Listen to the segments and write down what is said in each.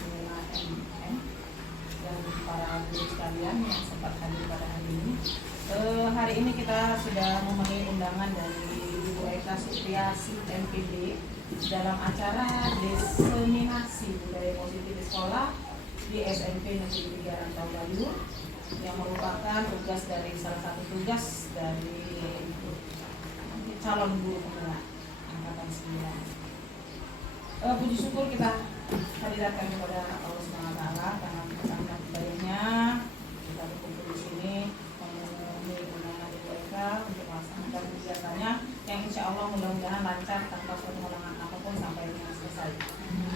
MM dan para guru sekalian yang sempat hadir pada hari ini. Hari ini kita sudah memenuhi undangan dari Ibu Eka Supriyasi MPD dalam acara diseminasi budaya positif di sekolah di SMP Negeri 3 Rantau Bayu, yang merupakan tugas dari salah satu tugas dari calon guru pemula angkatan 9. Puji syukur kita hadiratkan kepada Allah SWT karena berkat hidayahnya kita berkumpul di sini memenuhi undangan Ibu Eka untuk melaksanakan kegiatannya yang insya Allah mudah-mudahan lancar tanpa suatu halangan apapun sampai dengan selesai.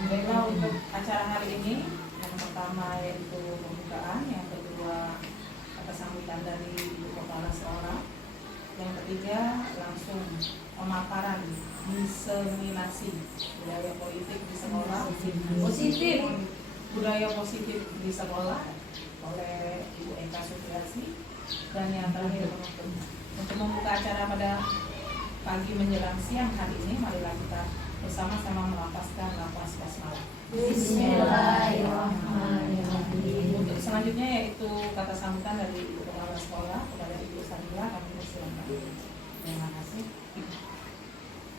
Baiklah, untuk acara hari ini yang pertama yaitu pembukaan, yang kedua kata sambutan dari Ibu Kepala Sekolah, yang ketiga langsung pemaparan diseminasi budaya politik di sekolah positif, budaya positif di sekolah oleh Ibu Eka Supriyasi, dan yang terakhir untuk membuka acara pada pagi menjelang siang hari ini, marilah kita bersama-sama melafazkan lafaz basmalah. Bismillahirrahmanirrahim. Untuk selanjutnya yaitu kata sambutan dari Ibu Kepala Sekolah kepada Ibu Sadila, kami persilakan. Terima kasih.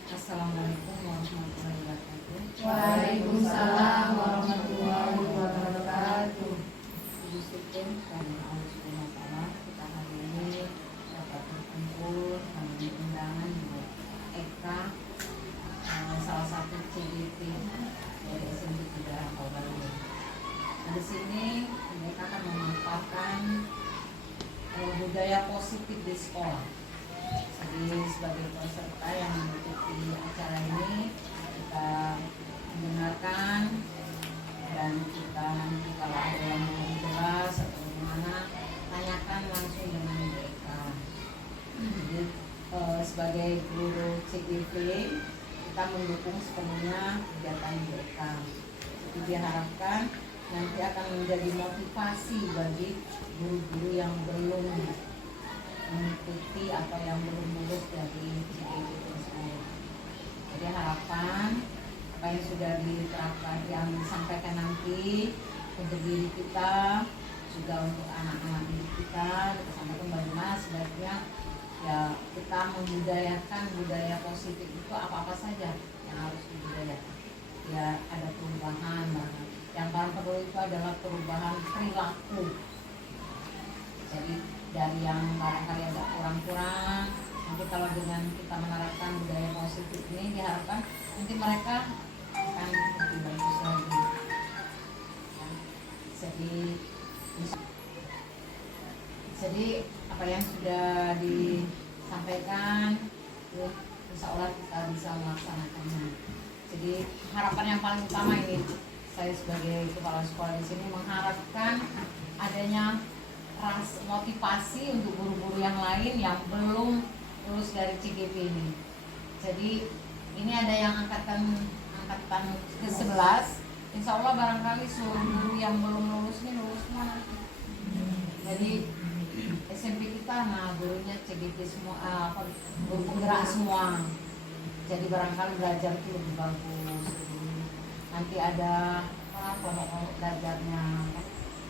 Assalamualaikum warahmatullahi wabarakatuh. Waalaikumsalam warahmatullahi wabarakatuh. Puji syukur karena Allah Subhanahu wa taala kita hari ini dapat berkumpul memenuhi undangan Ibu Eka, salah satu CDP dari SMP 3 Rantau Bayu. Nah, di sini mereka akan memaparkan budaya positif di sekolah. Jadi sebagai peserta yang mengikuti acara ini, kita mendengarkan dan kita nanti kalau ada yang belum jelas atau bagaimana, tanyakan langsung dengan mereka. Jadi sebagai guru CGV, kita mendukung sepenuhnya kegiatan mereka. Jadi diharapkan nanti akan menjadi motivasi bagi guru-guru yang belum mengikuti atau yang belum lulus dari CGV tersebut. Jadi harapan apa yang sudah diterapkan, yang disampaikan nanti untuk diri kita, juga untuk anak-anak didik kita sampaikan bagaimana sebaiknya ya kita membudayakan budaya positif itu apa-apa saja yang harus dibudayakan. Ya ada perubahan, yang paling perlu itu adalah perubahan perilaku. Jadi dari yang barangkali agak kurang-kurang, nanti kalau dengan kita menerapkan budaya positif ini diharapkan nanti mereka akan lebih bagus lagi. Jadi apa yang sudah disampaikan, insya Allah kita bisa melaksanakannya. Jadi harapan yang paling utama ini, saya sebagai kepala sekolah di sini mengharapkan adanya motivasi untuk guru-guru yang lain yang belum lulus dari CGP ini. Jadi ini ada yang angkatan ke-11, insya Allah barangkali seluruh guru yang belum lulus ini lulus semua. Jadi SMP kita, nah gurunya CGP semua, guru penggerak semua. Jadi barangkali belajar itu lebih bagus. Nanti ada kelompok belajarnya.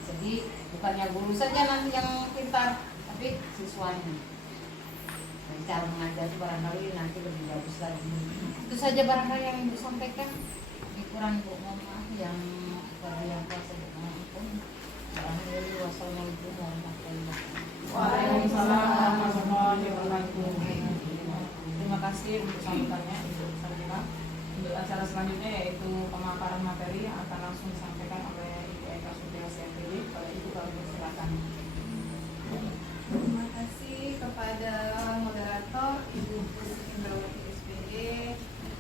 Jadi bukannya guru saja nanti yang pintar, tapi siswanya. Dan cara mengajar itu barangkali nanti lebih bagus lagi. Itu saja barangkali yang Ibu sampaikan. Kurang Bu, mohon maaf yang berlimpah saja. Wassalamualaikum warahmatullahi wabarakatuh. Waalaikumsalam warahmatullahi wabarakatuh. Terima kasih untuk sambutannya Ibu Sadila. Untuk acara selanjutnya yaitu pemaparan materi yang akan langsung disampaikan oleh Ibu Eka Supriyasi MPD. Kalau Ibu kami persilakan. Terima kasih kepada moderator Ibu Indrawati SPD.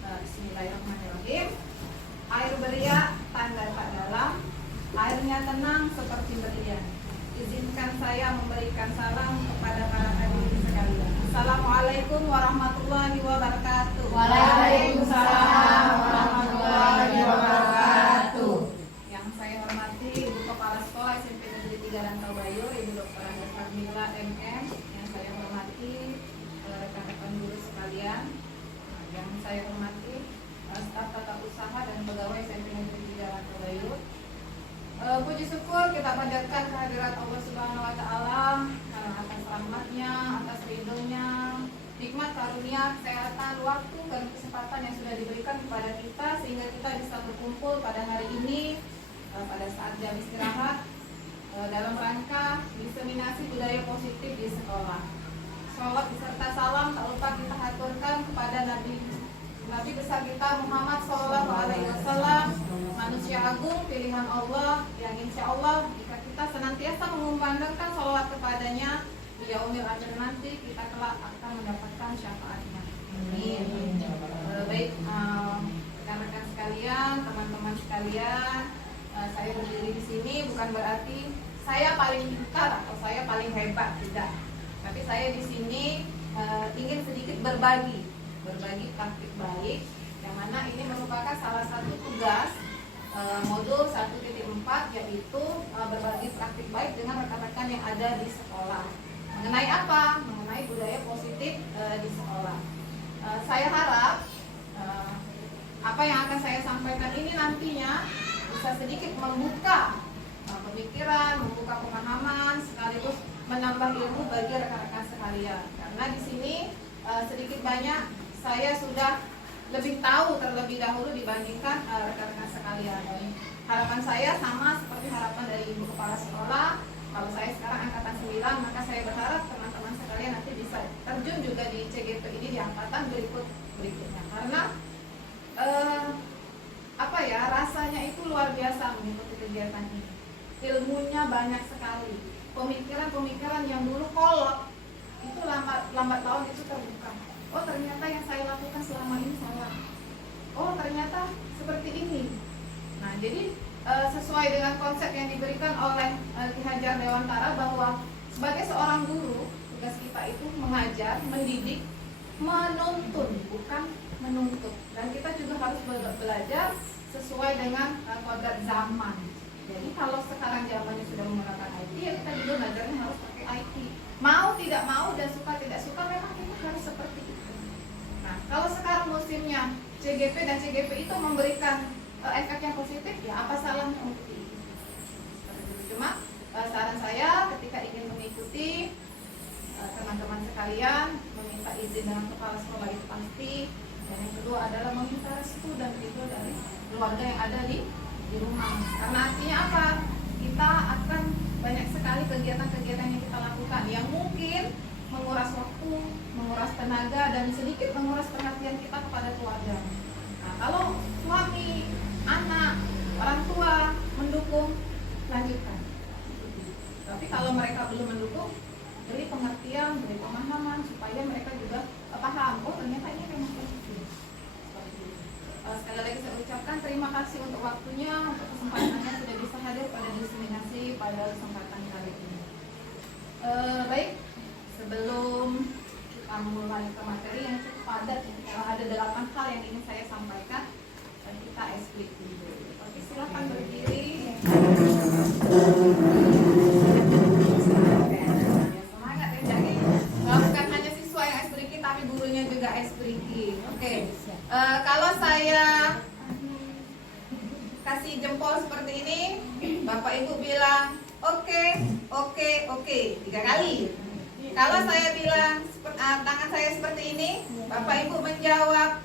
Bismillahirrahmanirrahim. Air beriak, tanda tak dalam. Airnya tenang seperti berlian. Izinkan saya memberikan salam kepada para hadirin sekalian. Assalamualaikum warahmatullahi wabarakatuh. Waalaikumsalam warahmatullahi wabarakatuh. Yang saya hormati Ibu Kepala Sekolah SMP Negeri 3 Rantau Bayu, Ibu Dr. Andes Fadmila MM. Yang saya hormati rekan-rekan guru sekalian. Yang saya hormati staf tata usaha dan pegawai SMP Negeri 3 Rantau Bayu. kita panjatkan kehadirat Allah Subhanahu wa taala karena atas rahmatnya, atas ridhonya, nikmat karunia, kesehatan, waktu dan kesempatan yang sudah diberikan kepada kita sehingga kita bisa berkumpul pada hari ini pada saat jam istirahat dalam rangka diseminasi budaya positif di sekolah. Sholawat beserta salam tak lupa kita haturkan kepada Nabi besar kita Muhammad Sallallahu Alaihi Wasallam, manusia agung pilihan Allah yang insya Allah jika kita senantiasa mengumandangkan sholawat kepadanya di yaumil akhir nanti kita kelak akan mendapatkan syafaatnya. Amin. Baik rekan-rekan sekalian, teman-teman sekalian, saya berdiri di sini bukan berarti saya paling pintar atau saya paling hebat, tidak. Tapi saya di sini ingin sedikit berbagi praktik baik, yang mana ini merupakan salah satu tugas modul 1.4 yaitu berbagi praktik baik dengan rekan-rekan yang ada di sekolah. Mengenai apa? Mengenai budaya positif di sekolah. Saya harap apa yang akan saya sampaikan ini nantinya bisa sedikit membuka pemikiran, membuka pemahaman, sekaligus menambah ilmu bagi rekan-rekan sekalian. Karena di sini sedikit banyak saya sudah lebih tahu terlebih dahulu dibandingkan rekan-rekan sekalian. Harapan saya sama seperti harapan dari Ibu Kepala Sekolah. Kalau saya sekarang angkatan 9, maka saya berharap teman-teman sekalian nanti bisa terjun juga di CGP ini di angkatan berikutnya. Karena rasanya itu luar biasa mengikuti kegiatan ini. Ilmunya banyak sekali. Pemikiran-pemikiran yang dulu kolot itu lambat laun itu terbuka. Oh ternyata yang saya lakukan selama ini salah. Oh ternyata seperti ini. Nah jadi sesuai dengan konsep yang diberikan oleh Ki Hajar Dewantara bahwa sebagai seorang guru tugas kita itu mengajar, mendidik, menuntun, bukan menuntut. Dan kita juga harus belajar sesuai dengan kodrat zaman. Jadi kalau sekarang zamannya sudah menggunakan IT, ya kita juga belajarnya harus pakai IT. Mau tidak mau dan suka tidak suka memang kita harus seperti itu. Nah, kalau sekarang musimnya CGP dan CGP itu memberikan efek yang positif, ya apa salahnya untuk itu? Cuma saran saya ketika ingin mengikuti teman-teman sekalian meminta izin dengan kepala sekolah itu pasti. Dan yang kedua adalah meminta restu dan itu dari keluarga yang ada di rumah. Karena artinya apa? Kita akan banyak sekali kegiatan-kegiatan yang kita lakukan yang mungkin menguras waktu, menguras tenaga, dan sedikit menguras perhatian kita kepada keluarga. Nah, kalau suami, anak, orang tua mendukung, lanjutkan. Tapi kalau mereka belum mendukung, beri pengertian, beri pemahaman supaya mereka juga paham. Oh ternyata ini memang positif. Sekali lagi saya ucapkan terima kasih untuk waktunya, untuk kesempatannya sudah bisa hadir pada diseminasi pada kesempatan kali ini. Baik, sebelum kita mulai ke materi yang cukup padat, ada 8 hal yang ingin saya sampaikan dan kita explain dulu. Oke, silakan berdiri. Semangat ya, jadi bukan hanya siswa yang ekspriki tapi gurunya juga ekspriki. Oke. Kalau saya kasih jempol seperti ini, Bapak Ibu bilang oke, 3 kali. Kalau saya bilang tangan saya seperti ini, Bapak Ibu menjawab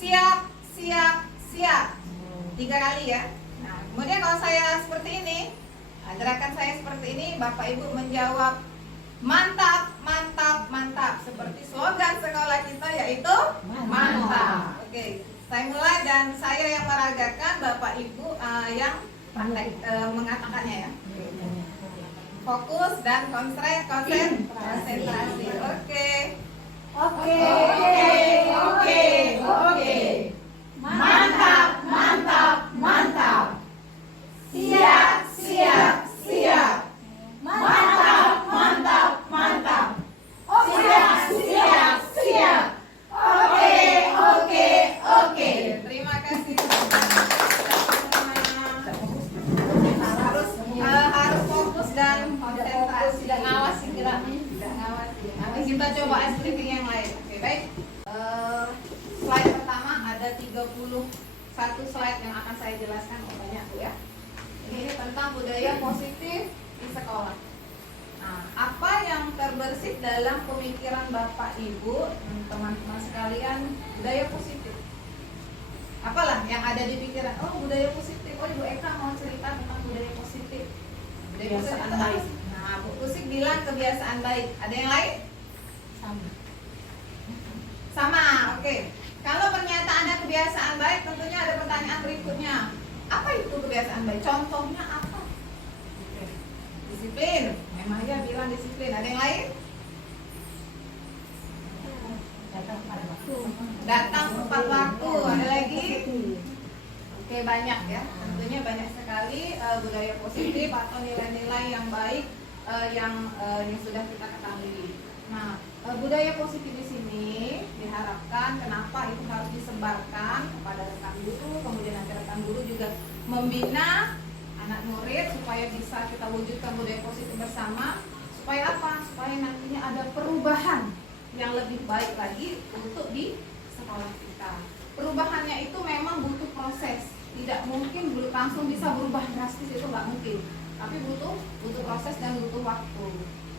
siap, 3 kali ya. Nah, kemudian kalau saya seperti ini, gerakan saya seperti ini, Bapak Ibu menjawab mantap. Seperti slogan sekolah kita yaitu mantap. Oke, saya mulai dan saya yang meragakan, Bapak Ibu yang pandai mengatakannya ya. Fokus dan konsentrasi. Oke. Mantap. Siap. Mantap. Siap. Oke. Terima kasih. Harus fokus dan konsentrasi. Ngawasi geraknya. Nanti kita coba expliking yang lain. Oke, baik. Slide pertama ada 31 slide yang akan saya jelaskan. Banyak tuh ya. Ini tentang budaya positif di sekolah. Nah, apa yang terbersit dalam pemikiran Bapak Ibu, teman-teman sekalian, budaya positif? Apalah yang ada di pikiran? Oh, budaya positif. Oh, Ibu Eka mau cerita tentang budaya positif. Budaya Kebiasaan positif baik. Nah, Bu Kusik bilang kebiasaan baik. Ada yang lain? Sama, oke. Kalau pernyataannya kebiasaan baik, tentunya ada pertanyaan berikutnya. Apa itu kebiasaan baik? Contohnya apa? Oke. Disiplin. Memang dia bilang disiplin. Ada yang lain? Datang tepat waktu. Ada lagi? Oke, banyak ya. Tentunya banyak sekali budaya positif atau nilai-nilai yang baik yang sudah kita ketahui. Nah, budaya positif di sini diharapkan kenapa itu harus disebarkan kepada rekan guru, kemudian nanti rekan guru juga membina anak murid supaya bisa kita wujudkan budaya positif bersama. Supaya apa? Supaya nantinya ada perubahan yang lebih baik lagi untuk di sekolah kita. Perubahannya itu memang butuh proses. Tidak mungkin langsung bisa berubah drastis, itu nggak mungkin. Tapi butuh proses dan butuh waktu.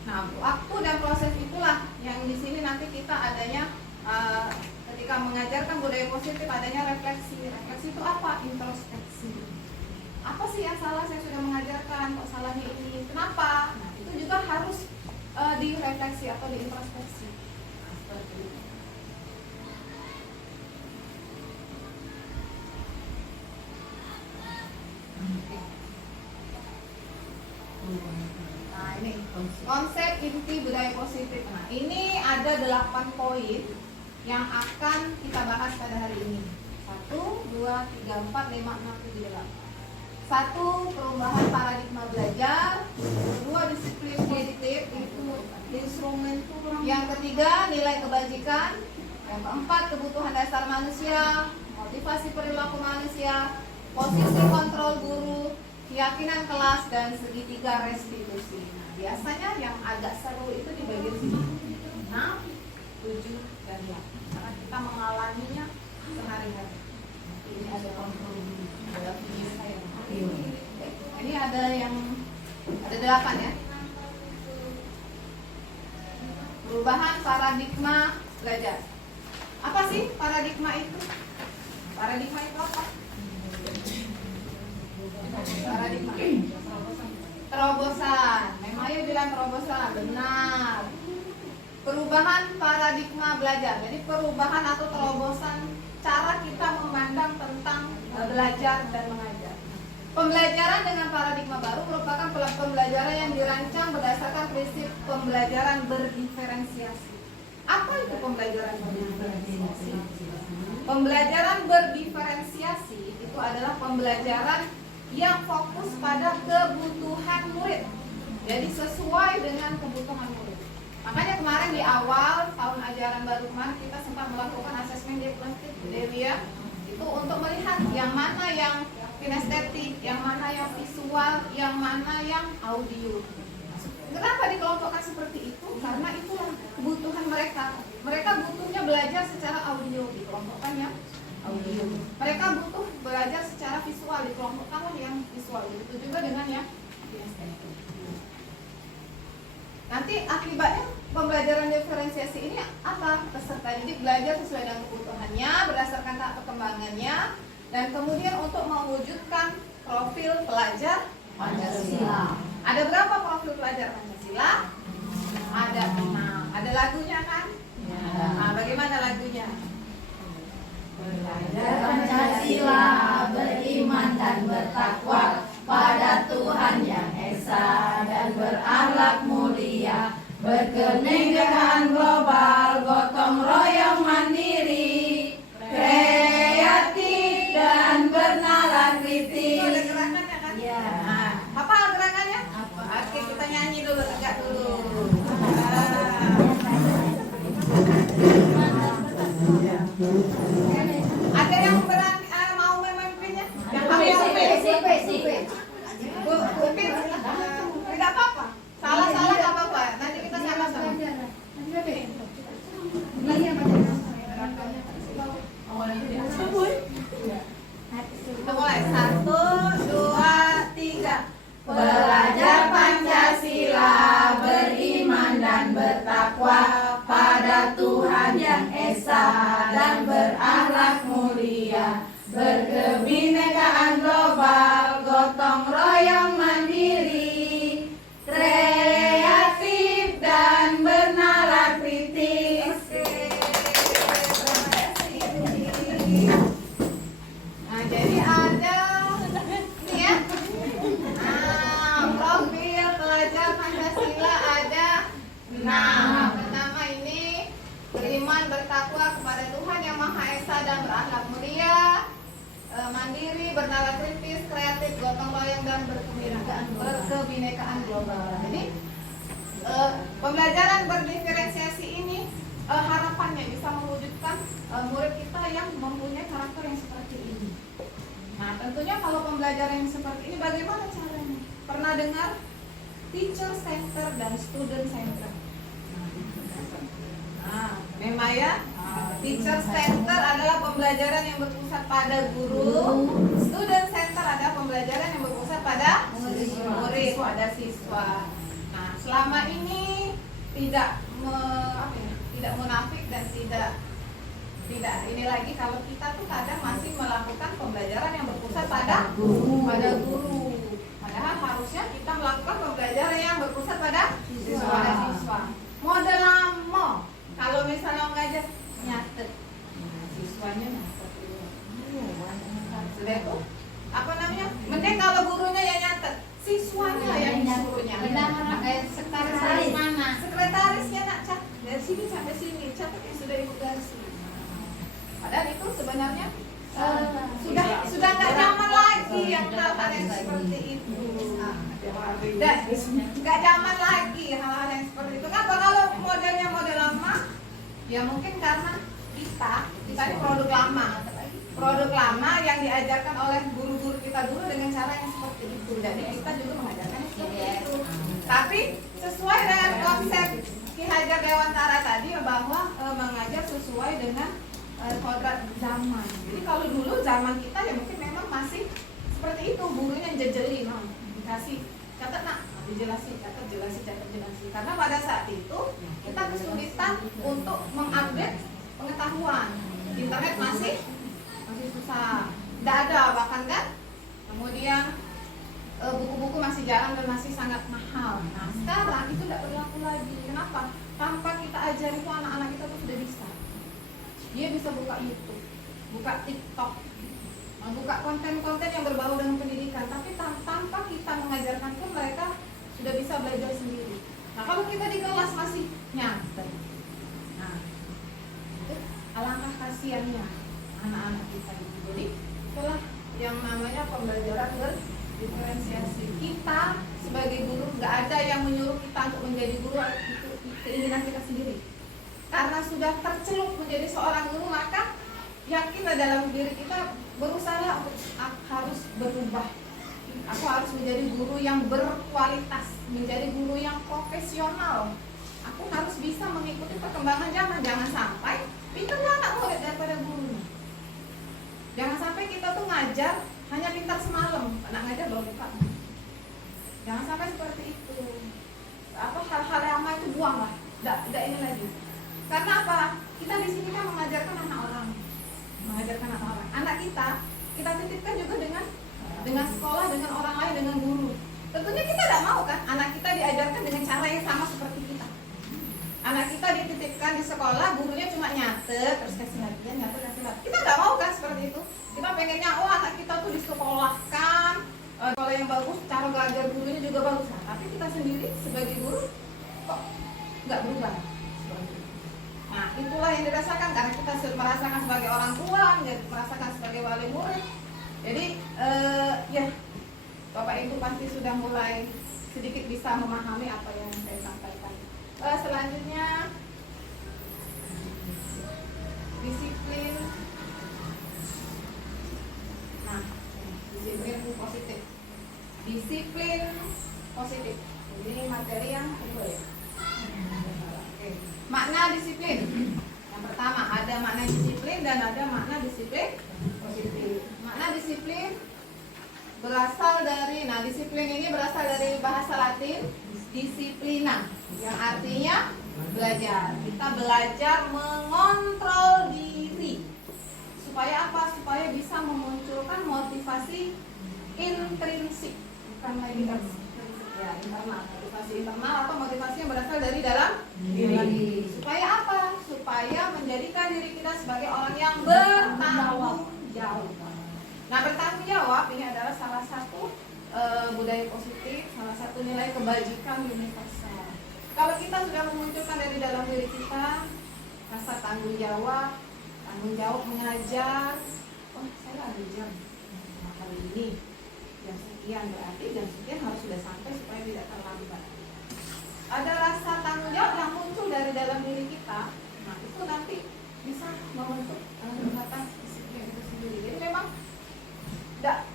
Nah, waktu dan proses itulah yang di sini nanti kita adanya ketika mengajarkan budaya positif adanya refleksi. Refleksi itu apa? Introspeksi. Apa sih yang salah saya sudah mengajarkan? Kok salahnya ini? Kenapa? Nah, itu juga harus direfleksi atau diintrospeksi. Nah, seperti itu. Nah, ini konsep inti budaya positif. Nah, ini ada 8 poin yang akan kita bahas pada hari ini. 1, 2, 3, 4, 5, 6, 7, 8. 1, perubahan paradigma belajar. 2, disiplin positif, itu instrumen. Yang ketiga, nilai kebajikan. Yang keempat, kebutuhan dasar manusia, motivasi perilaku manusia, posisi kontrol guru, keyakinan kelas, dan segitiga restitusi. Nah, biasanya yang agak seru itu di bagian sini 6, 7, dan 8 karena kita mengalaminya sehari-hari. Ini ada kontrol guru dalam video saya. Ini ada yang ada 8 ya. Perubahan paradigma belajar. Apa sih paradigma itu? Paradigma itu apa? Paradigma. Terobosan. Memang ya bilang terobosan, benar. Perubahan paradigma belajar. Jadi perubahan atau terobosan cara kita memandang tentang belajar dan mengajar. Pembelajaran dengan paradigma baru merupakan pembelajaran yang dirancang berdasarkan prinsip pembelajaran berdiferensiasi. Apa itu pembelajaran berdiferensiasi? Pembelajaran berdiferensiasi itu adalah pembelajaran yang fokus pada kebutuhan murid. Jadi sesuai dengan kebutuhan murid. Makanya kemarin di awal tahun ajaran baru kemarin kita sempat melakukan asesmen diagnostik ya, itu untuk melihat yang mana yang kinestetik, yang mana yang visual, yang mana yang audio. Kenapa dikelompokkan seperti itu? Karena itulah kebutuhan mereka. Mereka butuhnya belajar secara audio, dikelompokkannya audio. Mereka butuh belajar secara visual, dikelompokkan yang visual. Itu juga dengan yang kinestetik. Nanti akibatnya pembelajaran diferensiasi ini apa? Peserta didik belajar sesuai dengan kebutuhannya, berdasarkan tahap perkembangannya, dan kemudian untuk mewujudkan profil pelajar Pancasila. Ada berapa profil pelajar Pancasila? Ada 6. Ada lagunya kan? Nah, bagaimana lagunya? Belajar Pancasila, beriman dan bertakwa pada Tuhan yang Esa, dan berakhlak mulia, berkening dengan global, gotong royong mandiri, kreatif dan bernalar kritis. Itu ada gerakannya kan? Ya. Nah, apa gerakannya? Oke, kita nyanyi dulu, tegak dulu. Ada yang berani mau memimpinnya? Yang Bu Upin, tidak apa-apa. Salah-salah nggak apa-apa. Nanti kita sama-sama. Kita mulai 1, 2, 3. bernada kritis, kreatif, gotong royong dan berkebinekaan global. Jadi pembelajaran berdiferensiasi ini harapannya bisa mewujudkan murid kita yang mempunyai karakter yang seperti ini. Nah, tentunya kalau pembelajaran yang seperti ini bagaimana caranya? Pernah dengar teacher center dan student center? Nah, memang ya, teacher center adalah pembelajaran yang berpusat pada guru, student center adalah pembelajaran yang berpusat pada murid, pada siswa. Nah, selama ini tidak munafik dan tidak ini lagi kalau kita tuh kadang masih melakukan pembelajaran yang berpusat pada guru. Padahal harusnya kita melakukan pembelajaran yang berpusat pada siswa. Model lama. Kalau misalnya ngajar nyatet, siswanya nyatet dulu. Sudah itu apa namanya? Mending kalau gurunya yang nyatet, siswanya yang disuruhnya. Sekretaris mana? Sekretarisnya nak cat dari sini sampai sini, catat yang sudah ibu garis. Padahal itu sebenarnya sudah nggak nyaman lagi yang hal-hal yang seperti itu. Dan nggak nyaman lagi hal-hal yang seperti itu. Kan kalau modelnya model lama, ya mungkin karena kita ini produk lama yang diajarkan oleh guru-guru kita dulu dengan cara yang seperti itu. Jadi kita juga mengajarkan seperti itu. Tapi sesuai dengan konsep Ki Hajar Dewantara tadi bahwa mengajar sesuai dengan kodrat zaman. Jadi kalau dulu zaman kita ya mungkin memang masih seperti itu, gurunya jejelin, dikasih catat nak, dijelasin, catat jelasin. Karena pada saat itu kita kesulitan untuk mengupdate pengetahuan. Internet masih susah, tidak ada bahkan kan. Kemudian buku-buku masih jarang dan masih sangat mahal. Nah sekarang itu tidak berlaku lagi. Kenapa? Tanpa kita ajari itu anak-anak kita tuh sudah bisa. Dia bisa buka YouTube, buka TikTok, buka konten-konten yang berbau dengan pendidikan. Tapi tanpa kita mengajarkan pun mereka sudah bisa belajar sendiri. Nah kalau kita di kelas masih nyantai, nah itu alangkah kasihannya anak-anak kita itu. Jadi itulah yang namanya pembelajaran berdiferensiasi. Kita sebagai guru nggak ada yang menyuruh kita untuk menjadi guru, itu keinginan kita sendiri. Karena sudah tercelup menjadi seorang guru, maka yakinlah dalam diri kita berusaha untuk harus berubah. Aku harus menjadi guru yang berkualitas, menjadi guru yang profesional. Aku harus bisa mengikuti perkembangan zaman. Jangan sampai pintarlah anak murid daripada gurunya. Jangan sampai kita tuh ngajar hanya pintar semalam, anak ngajar baru buka. Jangan sampai seperti itu. Hal-hal lama itu buanglah. Tidak ini lagi. Karena apa? Kita di sini kan mengajarkan anak orang. Anak kita titipkan juga dengan sekolah, dengan orang lain, dengan guru. Tentunya kita tidak mau kan anak kita diajarkan dengan cara yang sama seperti kita. Anak kita dititipkan di sekolah, gurunya cuma nyatet, terus kasih latihan, nyatet. Kita nggak mau kan seperti itu. Kita pengennya, anak kita tuh disekolahkan, sekolah yang bagus, cara belajar gurunya juga bagus. Nah, tapi kita sendiri sebagai guru kok nggak berubah. Nah, itulah yang dirasakan karena kita merasakan sebagai orang tua, merasakan sebagai wali murid. Jadi, ya, Bapak Ibu pasti sudah mulai sedikit bisa memahami apa yang saya sampaikan. Selanjutnya, disiplin. Nah, disiplin positif. Disiplin positif. Ini materi yang kedua ya. Makna disiplin. Yang pertama ada makna disiplin dan ada makna disiplin positif. Makna disiplin disiplin ini berasal dari bahasa Latin disiplina, yang artinya belajar. Kita belajar mengontrol diri. Supaya apa? Supaya bisa memunculkan motivasi intrinsik, bukan lagi internal. Motivasi internal atau motivasi yang berasal dari dalam diri. Supaya apa? Supaya menjadikan diri kita sebagai orang yang bertanggung jawab. Nah, bertanggung jawab ini adalah salah satu budaya positif, salah satu nilai kebajikan universal. Kalau kita sudah memunculkan dari dalam diri kita rasa tanggung jawab mengajar. Oh, saya ada jam. Nah, kali ini jam sekian, berarti jam sekian harus sudah sampai supaya tidak terlambat. Ada rasa tanggung jawab yang muncul dari dalam diri kita. Nah, itu nanti bisa membentuk kekuatan disiplin itu sendiri. Jadi memang tidak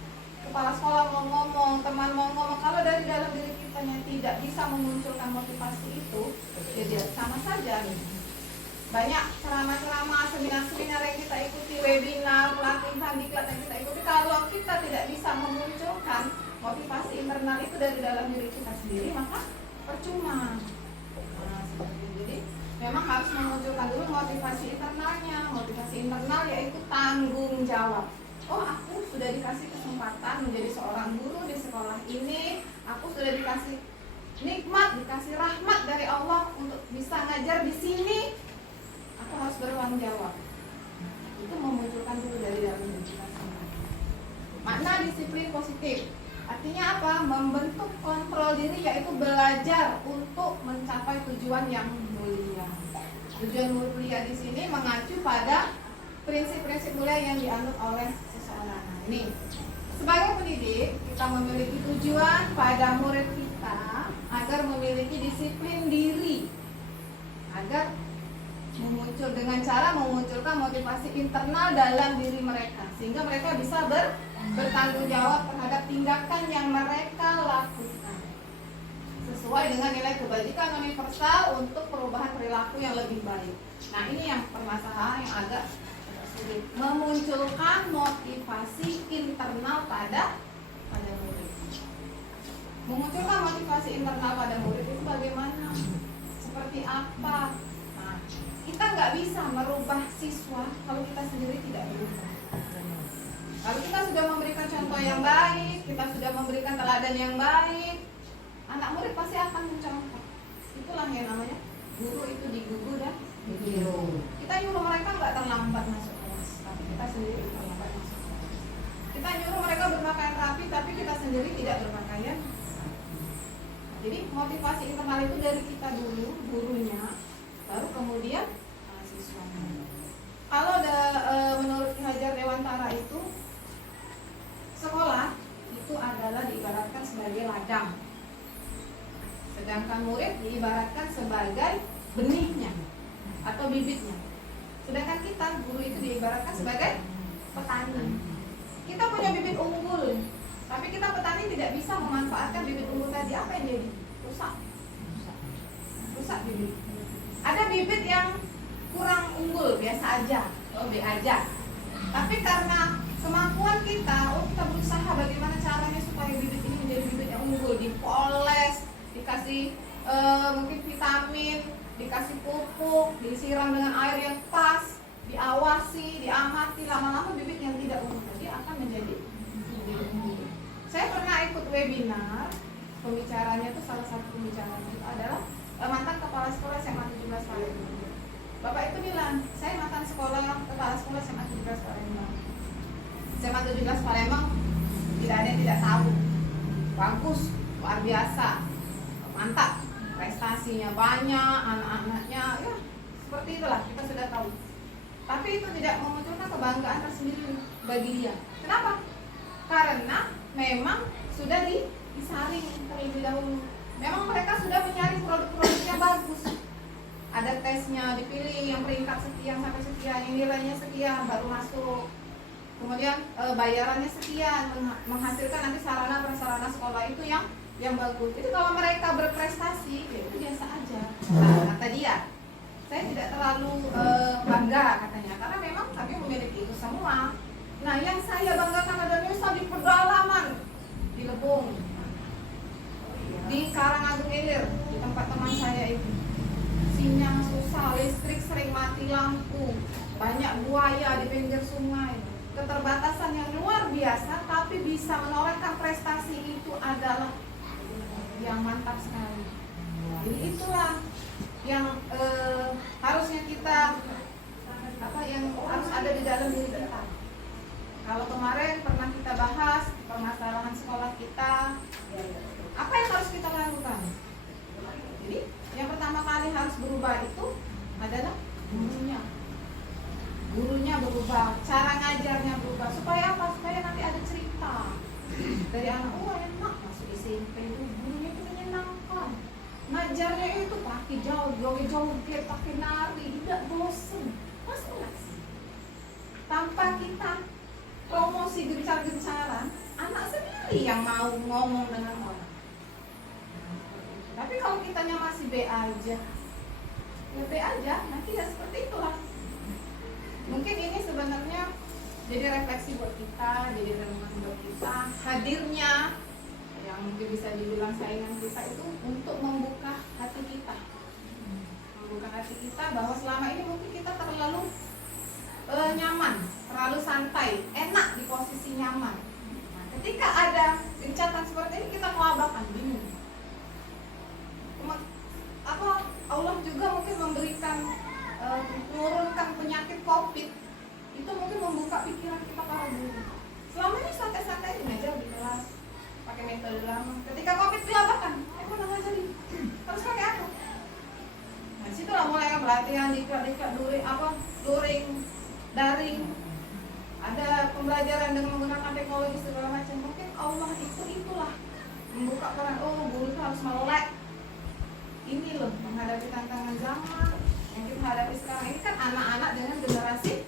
kepala sekolah mau ngomong, teman mau ngomong, kalau dari dalam diri kita yang tidak bisa memunculkan motivasi itu, ya dia sama saja. Banyak ceramah-ceramah, seminar-seminar yang kita ikuti, webinar, pelatihan diklat yang kita ikuti, kalau kita tidak bisa memunculkan motivasi internal itu dari dalam diri kita sendiri, maka percuma. Nah, seperti itu. Jadi memang harus memunculkan dulu motivasi internalnya. Motivasi internal yaitu tanggung jawab. Oh, aku sudah dikasih kesempatan menjadi seorang guru di sekolah ini. Aku sudah dikasih nikmat, dikasih rahmat dari Allah untuk bisa ngajar di sini. Aku harus bertanggung jawab. Itu memunculkan dulu dari dalam diri kita sendiri. Makna disiplin positif artinya apa? Membentuk kontrol diri, yaitu belajar untuk mencapai tujuan yang mulia. Tujuan mulia di sini mengacu pada prinsip-prinsip mulia yang dianut oleh seseorang. Nah, ini sebagai pendidik kita memiliki tujuan pada murid kita agar memiliki disiplin diri, agar dengan cara memunculkan motivasi internal dalam diri mereka, sehingga mereka bisa bertanggung jawab terhadap tindakan yang mereka lakukan sesuai dengan nilai kebajikan universal untuk perubahan perilaku yang lebih baik. Nah, ini yang permasalahan yang agak sulit, memunculkan motivasi internal pada murid. Memunculkan motivasi internal pada murid itu bagaimana? Seperti apa? Nah, kita nggak bisa merubah siswa kalau kita sendiri tidak berubah. Kalau kita sudah memberikan contoh yang baik, kita sudah memberikan teladan yang baik, anak murid pasti akan mencontoh. Itulah yang namanya guru itu digugu dan ditiru. Kita nyuruh mereka nggak terlambat masuk kelas, tapi kita sendiri terlambat masuk kelas. Kita nyuruh mereka berpakaian rapi, tapi kita sendiri tidak berpakaian. Jadi motivasi internal itu dari kita dulu, gurunya, baru kemudian siswanya. Kalau menurut Ki Hajar Dewantara itu, sekolah itu adalah diibaratkan sebagai ladang, sedangkan murid diibaratkan sebagai benihnya atau bibitnya. Sedangkan kita, guru itu diibaratkan sebagai petani. Kita punya bibit unggul, tapi kita petani tidak bisa memanfaatkan bibit unggul tadi. Apa yang jadi? Rusak bibit. Ada bibit yang kurang unggul, biasa aja, B aja. Tapi karena kemampuan kita, kita berusaha bagaimana caranya supaya bibit ini menjadi bibit yang unggul, dipoles, dikasih mungkin vitamin, dikasih pupuk, disiram dengan air yang pas, diawasi, diamati, lama-lama bibit yang tidak unggul tadi akan menjadi bibit unggul. Saya pernah ikut webinar, pembicaranya itu salah satu pembicaranya itu adalah mantan kepala sekolah SMA 17 Palembang. Bapak itu bilang, saya mantan kepala sekolah SMA 17 Palembang. SMA 17 Palembang tidak ada yang tidak tahu. Bagus, luar biasa, mantap, prestasinya banyak, anak-anaknya, ya seperti itulah kita sudah tahu. Tapi itu tidak memunculkan kebanggaan tersendiri bagi dia. Kenapa? Karena memang sudah disaring terlebih dahulu. Memang mereka sudah menyaring produk-produknya bagus. Ada tesnya, dipilih yang peringkat sekian sampai sekian, yang nilainya sekian baru masuk. Kemudian bayarannya sekian, menghasilkan nanti sarana prasarana sekolah itu yang bagus. Itu kalau mereka berprestasi, ya itu biasa aja. Nah, kata dia, saya tidak terlalu bangga katanya, karena memang kami memiliki itu semua. Nah, yang saya banggakan adalah misal di pedalaman, di Lebong, di Karangagung Ilir, di tempat teman saya itu. Sinyal susah, listrik sering mati lampu, banyak buaya di pinggir sungai, keterbatasan yang luar biasa, tapi bisa menorehkan prestasi itu adalah yang mantap sekali. Jadi itulah yang harusnya kita yang harus ada di dalam diri kita. Kalau kemarin pernah kita bahas permasalahan sekolah kita, apa yang harus kita lakukan? Jadi yang pertama kali harus berubah itu adalah gurunya. Gurunya berubah, cara ngajarnya berubah. Supaya apa? Supaya nanti ada cerita Dari anak, oh enak masuk SMP itu gurunya itu menyenangkan. Ngajarnya itu pakai joget-joget, pakai nari, tidak bosen. Masuk nggak sih? Tanpa kita promosi gencar-gencaran, anak sendiri yang mau ngomong dengan orang. Tapi kalau kitanya masih B aja, ya B aja, nanti ya seperti itulah. Mungkin ini sebenarnya jadi refleksi buat kita, jadi renungan buat kita. Hadirnya yang mungkin bisa dibilang saingan kita itu untuk membuka hati kita, membuka hati kita bahwa selama ini mungkin kita terlalu nyaman, terlalu santai, enak di posisi nyaman. Nah, ketika ada gencatan seperti ini kita kelabakan, bingung. Allah juga mungkin memberikan menurunkan penyakit COVID itu mungkin membuka pikiran kita para guru. Selama ini santai-santai ngajar di kelas pakai metode lama. Ketika COVID dilabakan, mana ngajarin? Harus pakai apa? Nah, situlah mulai pelatihan diklat luring, daring. Ada pembelajaran dengan menggunakan teknologi segala macam. Mungkin Allah itulah membuka peran. Oh, guru itu harus melek. Ini loh menghadapi tantangan zaman yang kita hadapi sekarang. Ini kan anak-anak dengan generasi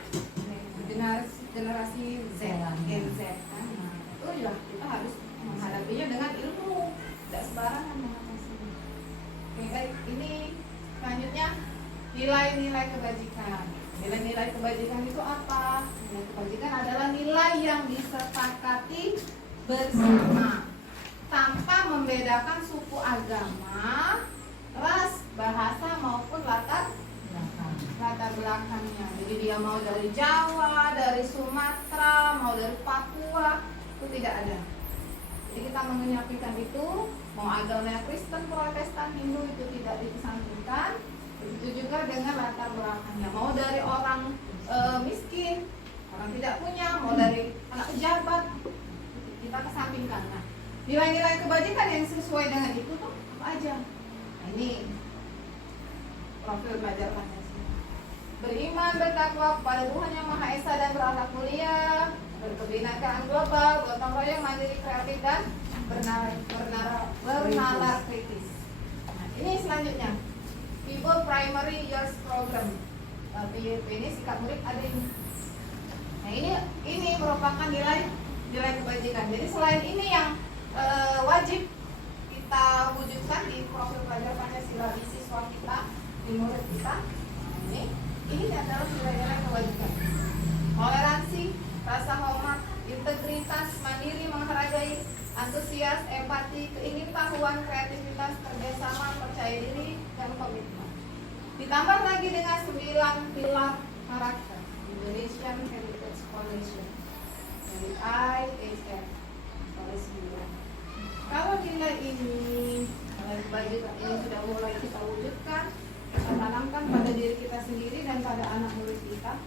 Z, Gen Z kan. Nah, itu ya kita harus menghadapinya dengan ilmu, tidak sembarangan mengatasinya. Oke, baik. Ini selanjutnya nilai-nilai kebajikan. Nilai-nilai kebajikan itu apa? Nilai kebajikan adalah nilai yang disepakati bersama tanpa membedakan suku, agama, ras, bahasa maupun latar belakangnya. Jadi dia mau dari Jawa, dari Sumatera, mau dari Papua, itu tidak ada. Jadi kita mengenyampingkan itu, mau agamanya Kristen, Protestan, Hindu itu tidak dikesampingkan. Begitu juga dengan latar belakangnya. Mau dari orang miskin, orang tidak punya, mau dari anak pejabat, kita kesampingkan. Nah, nilai-nilai kebajikan yang sesuai dengan itu tuh apa aja? Nah, ini profil belajar Pancasila. Beriman, bertakwa kepada Tuhan Yang Maha Esa dan berakhlak mulia, berkebinekaan global, gotong royong, mandiri, kreatif dan bernalar kritis. Nah, ini selanjutnya People Primary Years Program. PYP ini sikap murid ada ini. Nah, ini merupakan nilai kebajikan. Jadi selain ini yang wajib kita wujudkan di profil pelajar Pancasila di siswa kita, di murid kita. Nah, ini adalah nilai-nilai kebajikan. Toleransi, rasa hormat, integritas, mandiri, menghargai, antusias, empati, keingintahuan, kreativitas, kerjasama, percaya diri, dan komitmen. Ditambah lagi dengan 9 pilar karakter Indonesian Heritage Foundation dari IHF. Kalau nilai kebajikan ini sudah mulai kita wujudkan, kita tanamkan pada diri kita sendiri dan pada anak murid kita,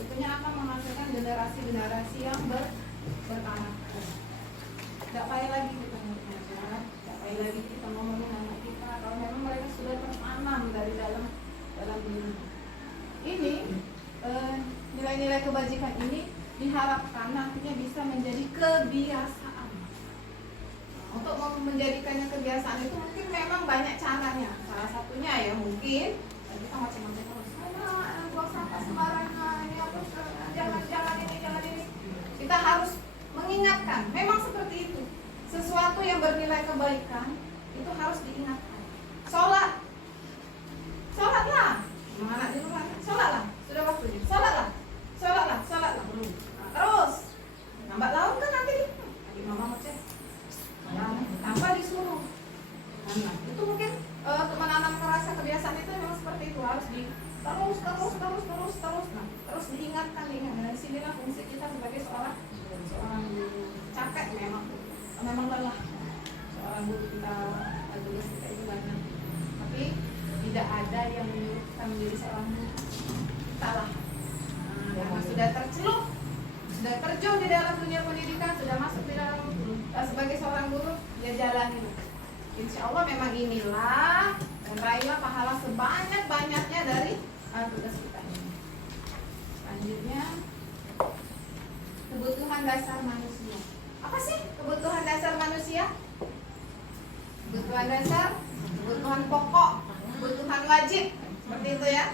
tentunya akan menghasilkan generasi-generasi yang berkarakter. Tidak payah lagi kita mengajar, tidak payah lagi kita ngomongin anak kita kalau memang mereka sudah tertanam dari dalam diri. Ini nilai-nilai kebajikan ini diharapkan nantinya bisa menjadi kebiasaan. Untuk menjadikannya kebiasaan itu mungkin memang banyak caranya. Salah satunya ya mungkin kita macam-macam terus. Buang sampah sembarangan, ya terus jangan ini. Kita harus mengingatkan. Memang seperti itu. Sesuatu yang bernilai kebaikan itu harus diingatkan. Sholatlah. Anak di rumah, sholatlah. Sudah waktunya. Sholatlah. Belum. Nah, terus lambat laun kan nanti tadi mama mau cek. Tanpa disuruh. Nah, itu mungkin menanam kerasa kebiasaan itu memang seperti itu, harus terus. Nah, terus diingatkan. Dari sinilah fungsi kita sebagai seorang guru. Capek memang lelah. Seorang guru kita, tugas kita itu banyak. Tapi tidak ada yang menyuruh kita menjadi seorang guru. Kita lah. Karena sudah tercelup, sudah terjun di dalam dunia pendidikan, sudah masuk di dalam sebagai seorang guru, ya jalani. Insya Allah memang inilah dan raihlah pahala sebanyak-banyaknya dari tugas kita ini. Selanjutnya, kebutuhan dasar manusia. Apa sih kebutuhan dasar kebutuhan dasar, kebutuhan pokok, kebutuhan wajib, seperti itu ya.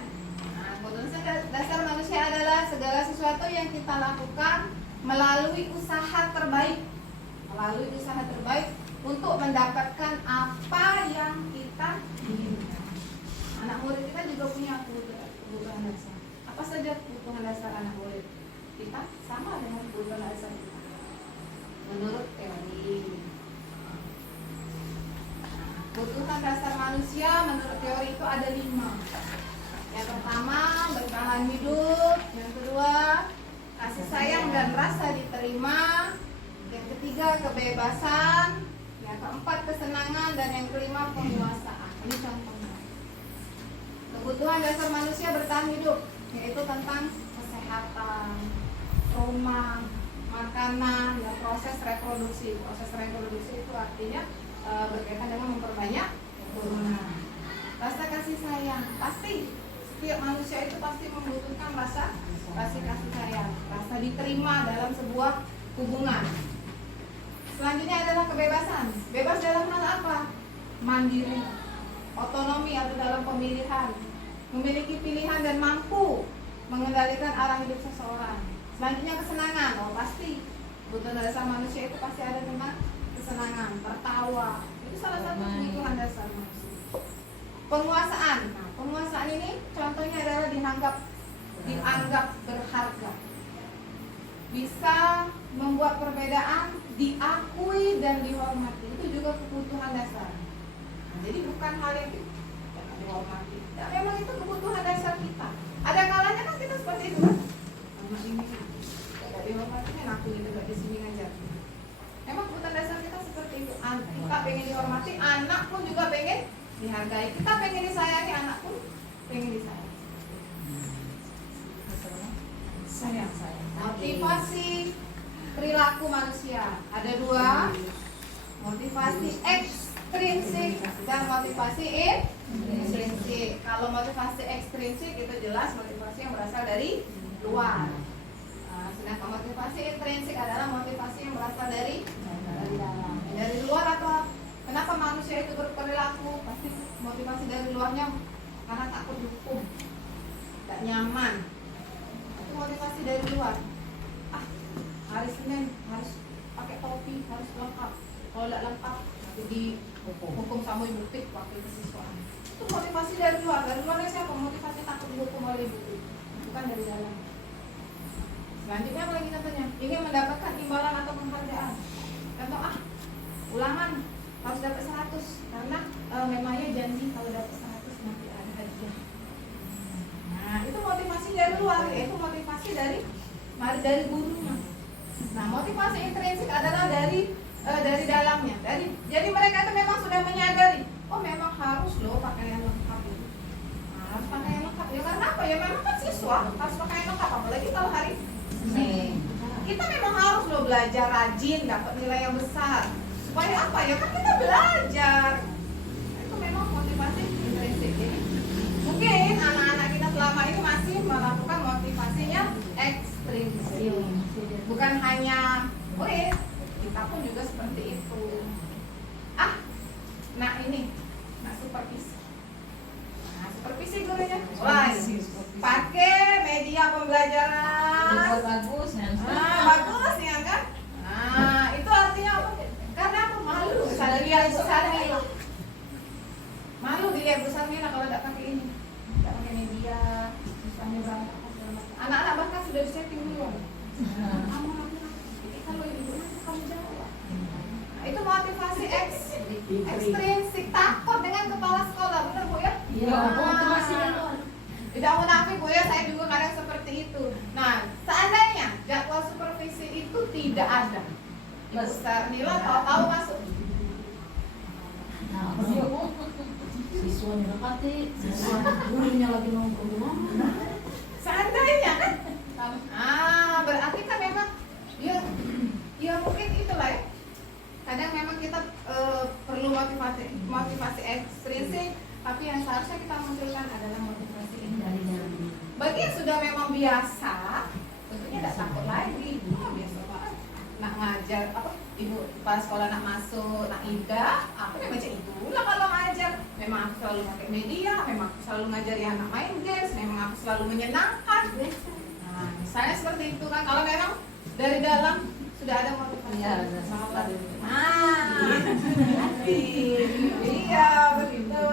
Nah, kebutuhan dasar manusia adalah segala sesuatu yang kita lakukan melalui usaha terbaik, untuk mendapatkan apa yang kita inginkan. Anak murid kita juga punya kebutuhan dasar. Apa saja kebutuhan dasar anak murid kita? Sama dengan kebutuhan dasar kita menurut teori. Kebutuhan dasar manusia menurut teori itu ada 5. Yang pertama, bertahan hidup. Yang kedua, kasih sayang dan rasa diterima. Yang ketiga, kebebasan. Yang keempat, kesenangan. Dan yang kelima, penguasaan. Ini contohnya. Kebutuhan dasar manusia bertahan hidup, yaitu tentang kesehatan, rumah, makanan, dan proses reproduksi. Proses reproduksi itu artinya berkaitan dengan memperbanyak keturunan. Rasa kasih sayang, pasti setiap manusia itu pasti membutuhkan rasa kasih sayang, rasa diterima dalam sebuah hubungan. Selanjutnya adalah kebebasan. Bebas dalam hal apa? Mandiri, otonomi atau dalam pemilihan, memiliki pilihan dan mampu mengendalikan arah hidup seseorang. Selanjutnya kesenangan. Oh pasti kebutuhan dasar manusia itu pasti ada tentang kesenangan, tertawa. Itu salah satu kebutuhan dasar manusia. Penguasaan. Nah, penguasaan ini contohnya adalah dianggap berharga. Bisa membuat perbedaan, diakui dan dihormati. Itu juga kebutuhan dasar. Nah, jadi bukan hal yang dihormati. Ya, memang itu kebutuhan dasar kita. Ada kalanya kan kita seperti itu kan. Sama ini tidak dihormati, aku gitu gak di sini aja. Memang kebutuhan dasar kita seperti itu. Kita pengen dihormati, anak pun juga pengen dihargai. Kita pengen disayangi, anak pun pengen disayangi. Sayang. Motivasi perilaku manusia ada 2, motivasi ekstrinsik dan motivasi intrinsik. Kalau motivasi ekstrinsik itu jelas motivasi yang berasal dari luar. Sedangkan motivasi intrinsik adalah motivasi yang berasal dari dalam. Dari luar apa? Kenapa manusia itu berperilaku? Pasti motivasi dari luarnya karena takut dihukum, tidak nyaman. Itu motivasi dari luar. Hari Senin harus pakai topi, harus lengkap. Kalau tidak lengkap nanti dihukum sama ibu pik waktu kesiswaan. Itu motivasi dari luar. Dari luarnya siapa? Motivasi takut dihukum oleh ibu pik, bukan dari dalam. Selanjutnya apa lagi contohnya? Ingin mendapatkan imbalan atau penghargaan. Contoh ulangan harus dapat 100 karena memangnya janji kalau dapat 100 nanti ada hadiah. Nah, itu motivasi dari luar, yaitu motivasi dari gurunya. Nah, motivasi intrinsik adalah dari dalamnya. Jadi mereka itu memang sudah menyadari, oh memang harus loh pakaian lengkap itu. Nah, harus pakaian lengkap. Ya karena apa? Ya memang kan siswa harus pakaian lengkap, apalagi kalau hari Senin. Kita memang harus loh belajar rajin, dapat nilai yang besar. Supaya apa? Ya kan kita belajar. Nah, itu memang motivasi intrinsik. Jadi mungkin anak-anak kita selama ini masih melakukan motivasinya ekstrinsik. Bukan hanya murid, kita pun juga seperti itu. Nah ini, supervisi. Nah, supervisi gurunya. Pakai media pembelajaran. Bagus Bagus ya kan? Nah, itu artinya apa? Karena aku malu. Misalnya lihat Bu Sarmila. Malu dilihat Bu Sarmila kalau tidak pakai ini, tidak pakai media, misalnya berangkat. Anak-anak bahkan sudah di-setting dulu. Kamu nanti kalau ibu nanti kamu jawab. Nah, itu motivasi ekstrinsik, takut dengan kepala sekolah, benar Bu ya? Iya, motivasi tidak munafik Bu ya, saya juga kadang seperti itu. Nah, seandainya jadwal supervisi itu tidak ada, Ibu Sarnila tahu-tahu masuk. Nah, siswa mendekati, siswa gurunya lagi nongkrong. Seandainya kan? Berarti kan memang ya mungkin itulah ya. Kadang memang kita perlu motivasi ekstrinsik, tapi yang seharusnya kita munculkan adalah motivasi dari dalam. Bagi yang sudah memang biasa, tentunya tidak takut lagi. Biasa banget. Nak ngajar ngajar apa ibu pas sekolah nak masuk nak ida aku memang macam itulah kalau ngajar. Memang aku selalu pakai media, memang aku selalu ngajari anak main games, memang aku selalu menyenangkan. Nah misalnya seperti itu kan, kalau memang dari dalam sudah ada motivasi. Iya, sangat. Iya begitu.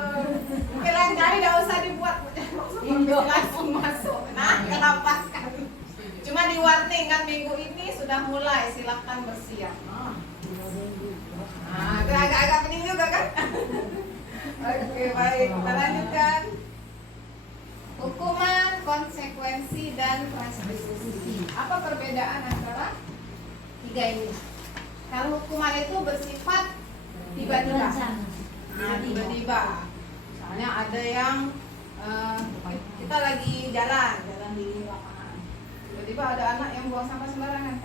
Mungkin lain kali tidak usah dibuat langsung masuk. Nah kenapa sekali? Cuma di warning kan minggu ini sudah mulai, silahkan bersiap. Nah itu agak-agak pening juga kan? Oke baik, kita lanjutkan. Hukuman, konsekuensi, dan restitusi. Apa perbedaan antara tiga ini? Kalau hukuman itu bersifat tiba-tiba. Nah, tiba-tiba. Misalnya ada yang kita lagi jalan di lapangan. Tiba-tiba ada anak yang buang sampah sembarangan.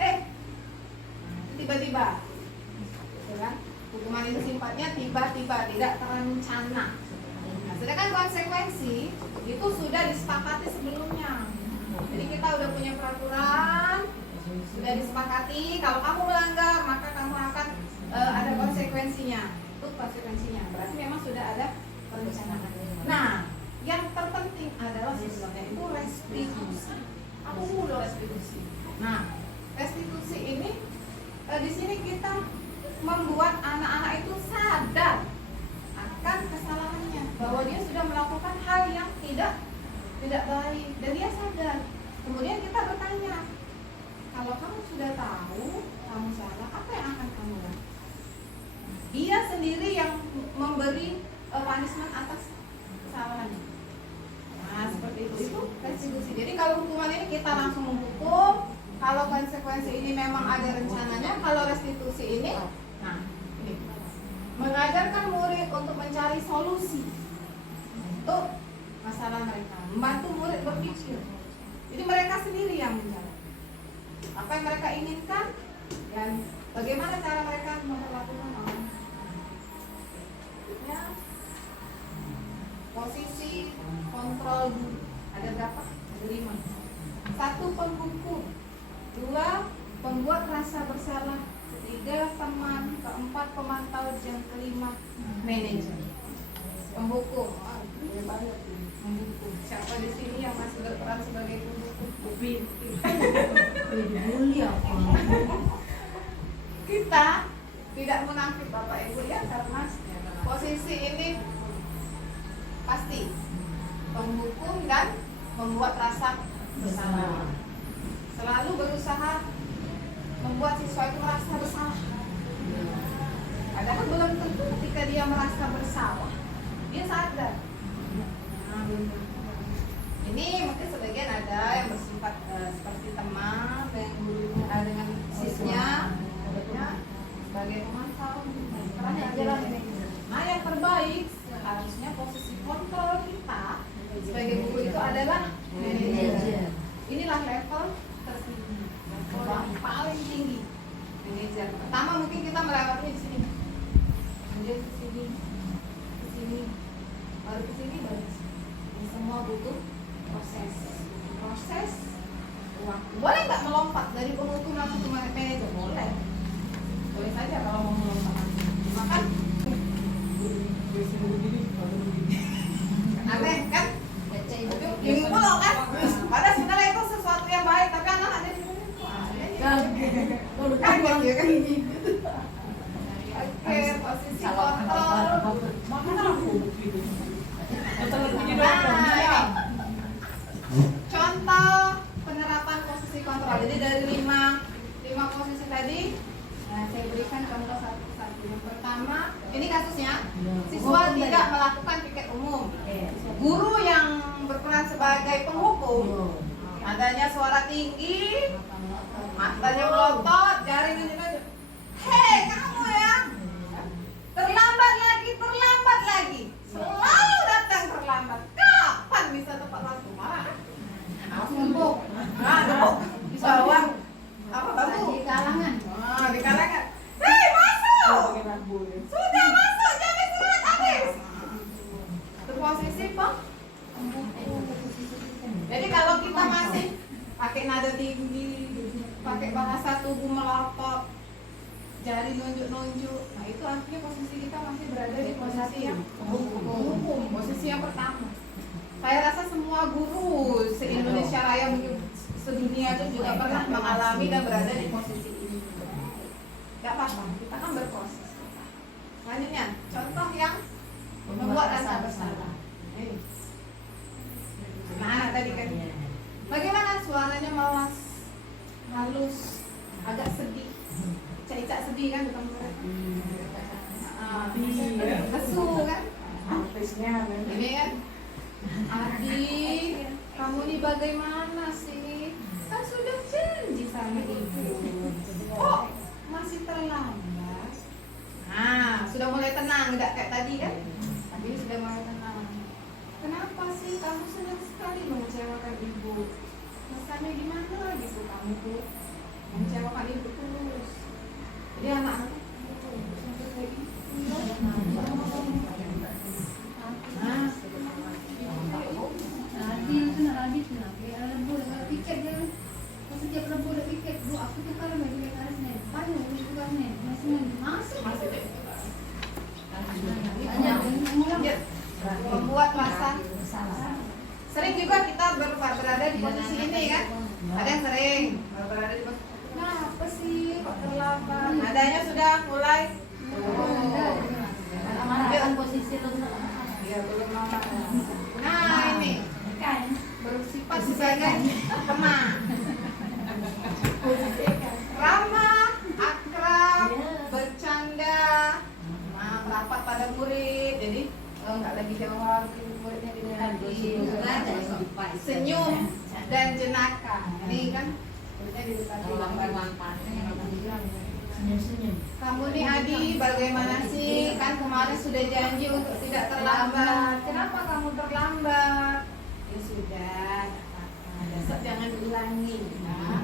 Tiba-tiba. Gitu kan? Hukuman itu sifatnya tiba-tiba, tidak terencana. Nah, sedangkan konsekuensi itu sudah disepakati sebelumnya. Jadi kita udah punya peraturan, sudah disepakati. Kalau kamu melanggar, maka kamu akan ada konsekuensinya. Itu konsekuensinya. Berarti memang sudah ada perencanaan. Nah, yang terpenting adalah sebenarnya itu restitusi. Apa sih dulu restitusi? Nah, restitusi ini di sini kita membuat anak-anak itu sadar akan kesalahannya, bahwa dia sudah melakukan hal yang tidak baik dan dia sadar. Kemudian kita bertanya, kalau kamu sudah tahu kamu salah, apa yang akan kamu lakukan? Dia sendiri yang memberi punishment atas kesalahannya. Nah seperti itu restitusi. Jadi kalau hukuman ini kita langsung menghukum, kalau konsekuensi ini memang ada rencananya, kalau restitusi ini, nah ini mengajarkan murid untuk mencari solusi untuk masalah mereka, membantu murid berpikir. Jadi mereka sendiri yang mencari apa yang mereka inginkan dan bagaimana cara mereka memperlakukan orang. Ya, posisi kontrol guru ada berapa? Ada 5. 1 penghukum, 2 pembuat rasa bersalah, 3 teman, 4 pemantau, yang kelima manajer. Penghukum, penghukum. Siapa di sini yang masih berperan sebagai penghukum? Kita tidak menangkap Bapak Ibu ya, karena posisi ini pasti penghukum dan membuat rasa bersalah. Selalu berusaha membuat siswa itu merasa bersalah. Padahal belum tentu ketika dia merasa bersalah dia sadar. Ini mungkin sebagian ada yang bersifat seperti teman dan guru dengan sisnya, sebagai pemantau. Nah yang terbaik harusnya posisi kontrol kita sebagai guru itu adalah manajer. Inilah level tertinggi, level yang paling tinggi, manajer. Pertama mungkin kita melewati di sini, kemudian ke sini, baru ke sini, baru ke sini. Ini semua butuh proses. Waktu. Boleh nggak melompat dari penghukum langsung ke manajer? Boleh. Boleh saja kalau mau melompat. Makan. Aneh kan? Ini mulu kan? Padahal sebenarnya itu sesuatu yang baik, tapi anak ada di sini. Kaget ya kan? Oke, posisi kontrol. Contoh penerapan posisi kontrol. Jadi dari 5 posisi tadi, saya berikan contoh satu-satu. Yang pertama, ini kasusnya siswa tidak melakukan piket umum. Guru yang berperan sebagai penghukum, adanya suara tinggi, matanya melotot, jari nunjuk-nunjuk. Hei kamu ya, terlambat lagi, selalu datang terlambat. Kapan bisa tepat waktu? Marah. Harus ngempuk. Nah, ngempuk. Bawah apa bambu? Di kalangan. Di kalangan. Hei masuk. Sudah masuk, jangan istirahat habis. Itu posisi penghukum. Jadi kalau kita masih pakai nada tinggi, pakai bahasa tubuh melotot, jari nunjuk-nunjuk. Nah itu artinya posisi kita masih berada di posisi yang hukum, posisi yang pertama. Saya rasa semua guru se-Indonesia Raya, mungkin sedunia itu juga pernah mengalami dan berada di posisi ini. Gak apa-apa, kita kan berproses. Selanjutnya, contoh yang membuat rasa bersalah. Nah, tadi kan bagaimana suaranya malas, halus, agak sedih. Cicak sedih kan bukan suara. Lesu kan? Ini kan? Adik, kamu ini bagaimana sih? Kan sudah janji sama ibu. Oh, masih terlambat. Nah, sudah mulai tenang, tidak kayak tadi kan? Tadi ini sudah mulai tenang. Kenapa sih kamu senang sekali mengecewakan ibu? Rasanya gimana gitu kamu tuh mengecewakan ibu terus? Jadi anak-anak sampai kayak gitu. Tadi itu nak habis nak. Dia lembu dengan tiket dia. Setiap lembu ada tiket. Bu, aku tuh kalau bagi mereka harus nih. Banyak untuk kan nih. Masih. Ya, membuat rasa sering juga kita berada di posisi ini kan. Ada yang sering berada di posisi. Kenapa sih kok terlambat? Nadanya sudah mulai. Mana posisi lu? Ya, belum lama. Nah ini bersifat sebagai teman, ramah, akrab, bercanda, nah, merapat pada murid. Jadi nggak lagi jawab muridnya dengan lagi, senyum dan jenaka. Ini kan muridnya didekati. Kamu nih Adi, bagaimana sih? Kan kemarin sudah janji untuk tidak terlambat. Kenapa kamu terlambat? Ya sudah, besok jangan diulangi. Nah,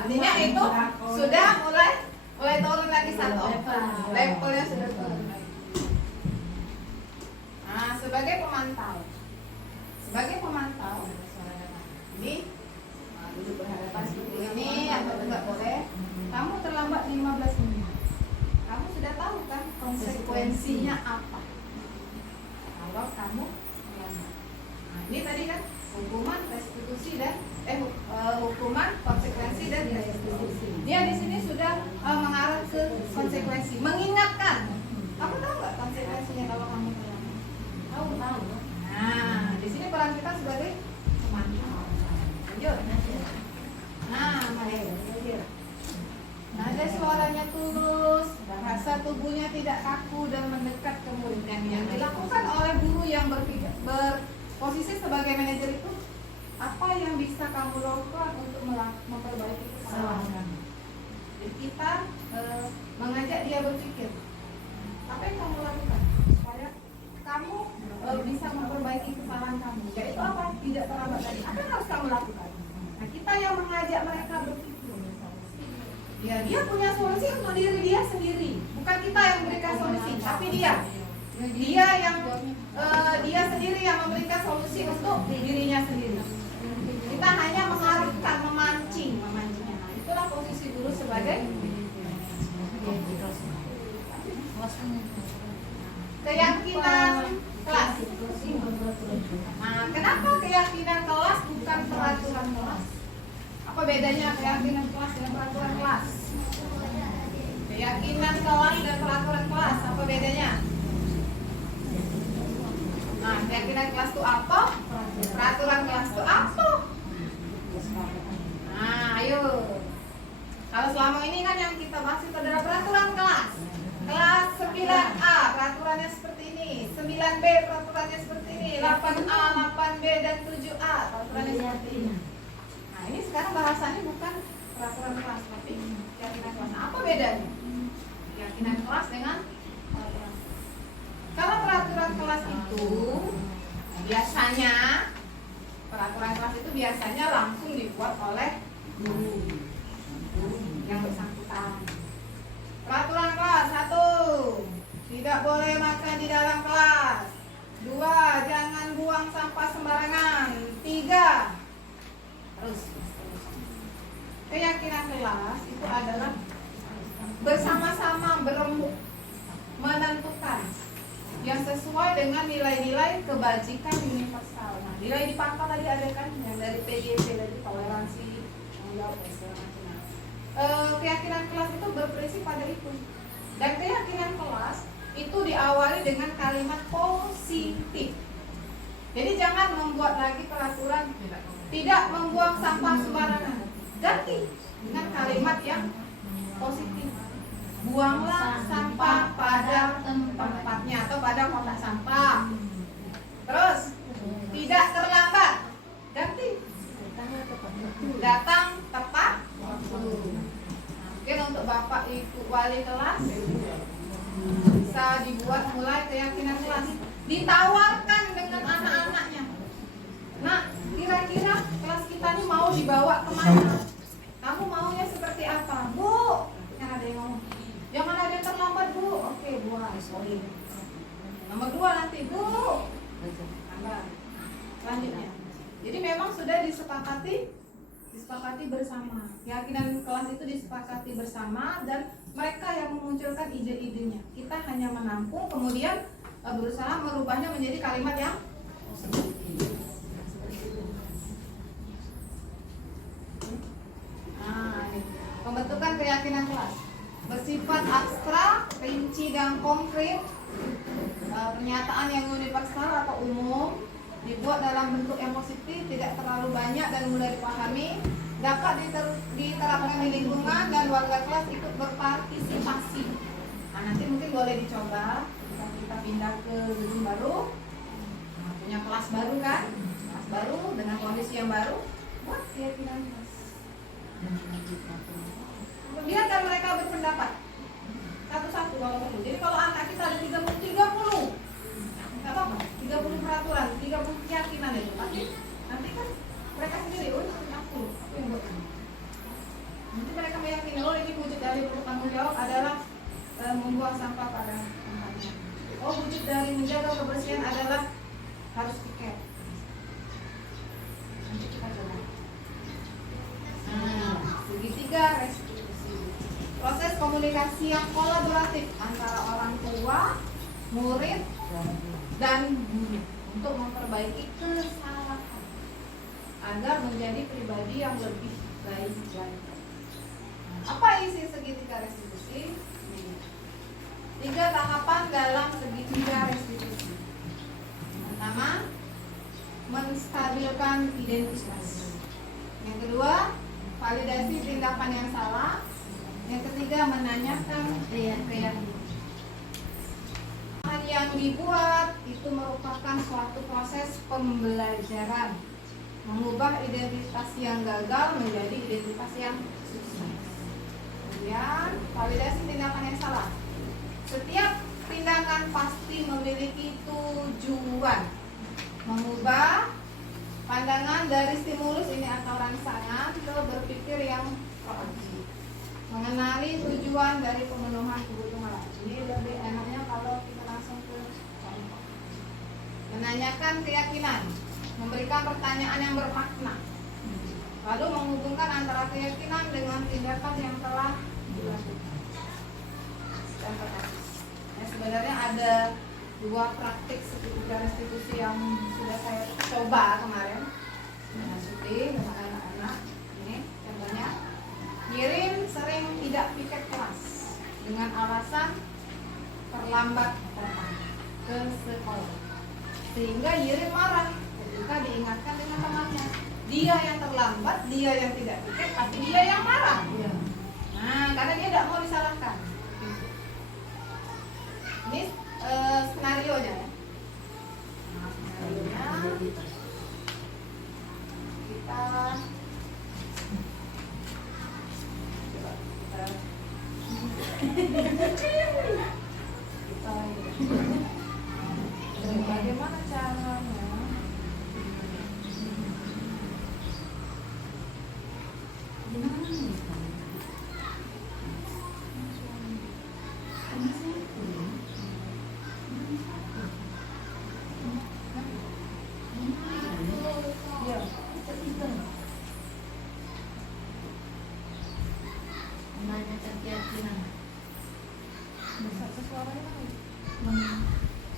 artinya itu sudah mulai turun lagi satu. Levelnya sudah turun lagi. Nah, sebagai pemantau, ini duduk berhadapan seperti ini atau tidak boleh. Kamu terlambat 15 menit. Kamu sudah tahu kan konsekuensinya apa kalau kamu terlambat. Nah, ini tadi kan hukuman, restitusi dan hukuman, konsekuensi dan restitusi. Dia di sini sudah mengarah ke konsekuensi, mengingatkan. Kamu tahu nggak konsekuensinya kalau kamu terlambat? Tahu. Nah, di sini peran kita sebagai pemantau. Lanjut. Nah, mari. Nada suaranya tulus, bahasa tubuhnya tidak kaku dan mendekat ke muridnya. Yang dilakukan oleh guru yang berposisi sebagai manajer itu, apa yang bisa kamu lakukan untuk memperbaiki kesalahan kamu? Jadi kita mengajak dia berpikir, apa yang kamu lakukan supaya kamu bisa memperbaiki kesalahan kamu? Yaitu apa? Tidak terlambat tadi. Apa yang harus kamu lakukan? Nah, kita yang mengajak mereka berpikir. Ya, dia punya solusi untuk diri dia sendiri. Bukan kita yang memberikan solusi, tapi dia sendiri yang memberikan solusi untuk dirinya sendiri. Kita hanya mengarahkan, memancingnya. Nah, itulah posisi guru sebagai keyakinan kelas. Nah, kenapa keyakinan kelas bukan peraturan kelas? Apa bedanya keyakinan kelas dengan peraturan kelas? Keyakinan kelas dan peraturan kelas, apa bedanya? Nah, keyakinan kelas itu apa? Peraturan kelas itu apa? Nah, ayo. Kalau selama ini kan yang kita bahas itu adalah peraturan kelas. Kelas 9A, peraturannya seperti ini. 9B, peraturannya seperti ini. 8A, 8B, dan 7A, peraturannya seperti ini. Nah, ini sekarang bahasannya bukan peraturan kelas, tapi keyakinan kelas. Apa bedanya? Keyakinan kelas dengan peraturan. Kalau peraturan kelas itu biasanya langsung dibuat oleh guru yang bersangkutan. Peraturan kelas 1, tidak boleh makan di dalam kelas. 2, jangan buang sampah sembarangan. 3, terus. Keyakinan kelas itu adalah dengan nilai-nilai kebajikan universal. Nah, nilai di pangkal tadi ada kan yang dari PYP tadi, toleransi, tanggung jawab dan segala macam. Nah, keyakinan kelas itu berprinsip pada itu. Dan keyakinan kelas itu diawali dengan kalimat positif. Jadi jangan membuat lagi peraturan tidak membuang sampah sembarangan. Ganti dengan kalimat yang positif. Buanglah sampah pada tempatnya atau pada kotak sampah. Terus tidak terlambat. Ganti datang tepat waktu. Mungkin untuk Bapak Ibu wali kelas bisa dibuat mulai keyakinan kelas. Ditawarkan dengan anak-anaknya. Nah, kira-kira kelas kita ini mau dibawa kemana? Kamu maunya seperti apa? Bu, yang ada yang ngomong, jangan ada yang terlambat bu. Oke, buat sorry. Nomor 2 nanti bu. Tambah. Selanjutnya. Jadi memang sudah disepakati bersama. Keyakinan kelas itu disepakati bersama dan mereka yang memunculkan ide-idenya. Kita hanya menampung, kemudian berusaha merubahnya menjadi kalimat yang positif. Nah, ini pembentukan keyakinan kelas bersifat abstrak, rinci dan konkret. Pernyataan yang universal atau umum dibuat dalam bentuk yang positif, tidak terlalu banyak dan mudah dipahami, dapat diterapkan di lingkungan dan warga kelas ikut berpartisipasi. Nah, nanti mungkin boleh dicoba kita pindah ke gedung baru, punya kelas baru kan, kelas baru dengan kondisi yang baru, buat keyakinan kelas. Biarkan mereka berpendapat satu-satu kalau perlu. Jadi kalau anak kita ada 30 nggak apa-apa, 30 peraturan, 30 keyakinan itu. Nanti kan mereka sendiri, oh ini aku yang buat ini. Nanti mereka meyakini, oh ini wujud dari bertanggung jawab adalah membuang sampah pada tempatnya. Oh wujud dari menjaga kebersihan adalah harus piket. Nanti kita coba. Nah, segitiga restitusi. Proses komunikasi yang kolaboratif antara orang tua, murid, dan guru untuk memperbaiki kesalahan agar menjadi pribadi yang lebih baik lagi. Apa isi segitiga restitusi? 3 tahapan dalam segitiga restitusi. Pertama, menstabilkan identitas. Yang kedua, validasi tindakan yang salah. Yang ketiga, menanyakan keyakinan. Yang dibuat itu merupakan suatu proses pembelajaran, mengubah identitas yang gagal menjadi identitas yang sukses. Kemudian validasi tindakan yang salah. Setiap tindakan pasti memiliki tujuan, mengubah pandangan dari stimulus ini atau rangsangan ke berpikir yang proaktif, mengenali tujuan dari pemenuhan kebutuhan. Ini lebih enaknya kalau kita langsung ke contoh. Menanyakan keyakinan, memberikan pertanyaan yang bermakna, lalu menghubungkan antara keyakinan dengan tindakan yang telah dilakukan. Ya, sebenarnya ada 2 praktik segitiga restitusi yang sudah saya coba kemarin dengan Suti, dengan anak-anak. Ini contohnya, Yirin sering tidak piket kelas dengan alasan terlambat datang ke sekolah, sehingga Yirin marah ketika diingatkan dengan temannya. Dia yang terlambat, dia yang tidak piket, tapi dia yang marah. Nah, karena dia tidak mau disalahkan. Ini skenario-nya ya. Nah, skenario-nya kita bagaimana caranya?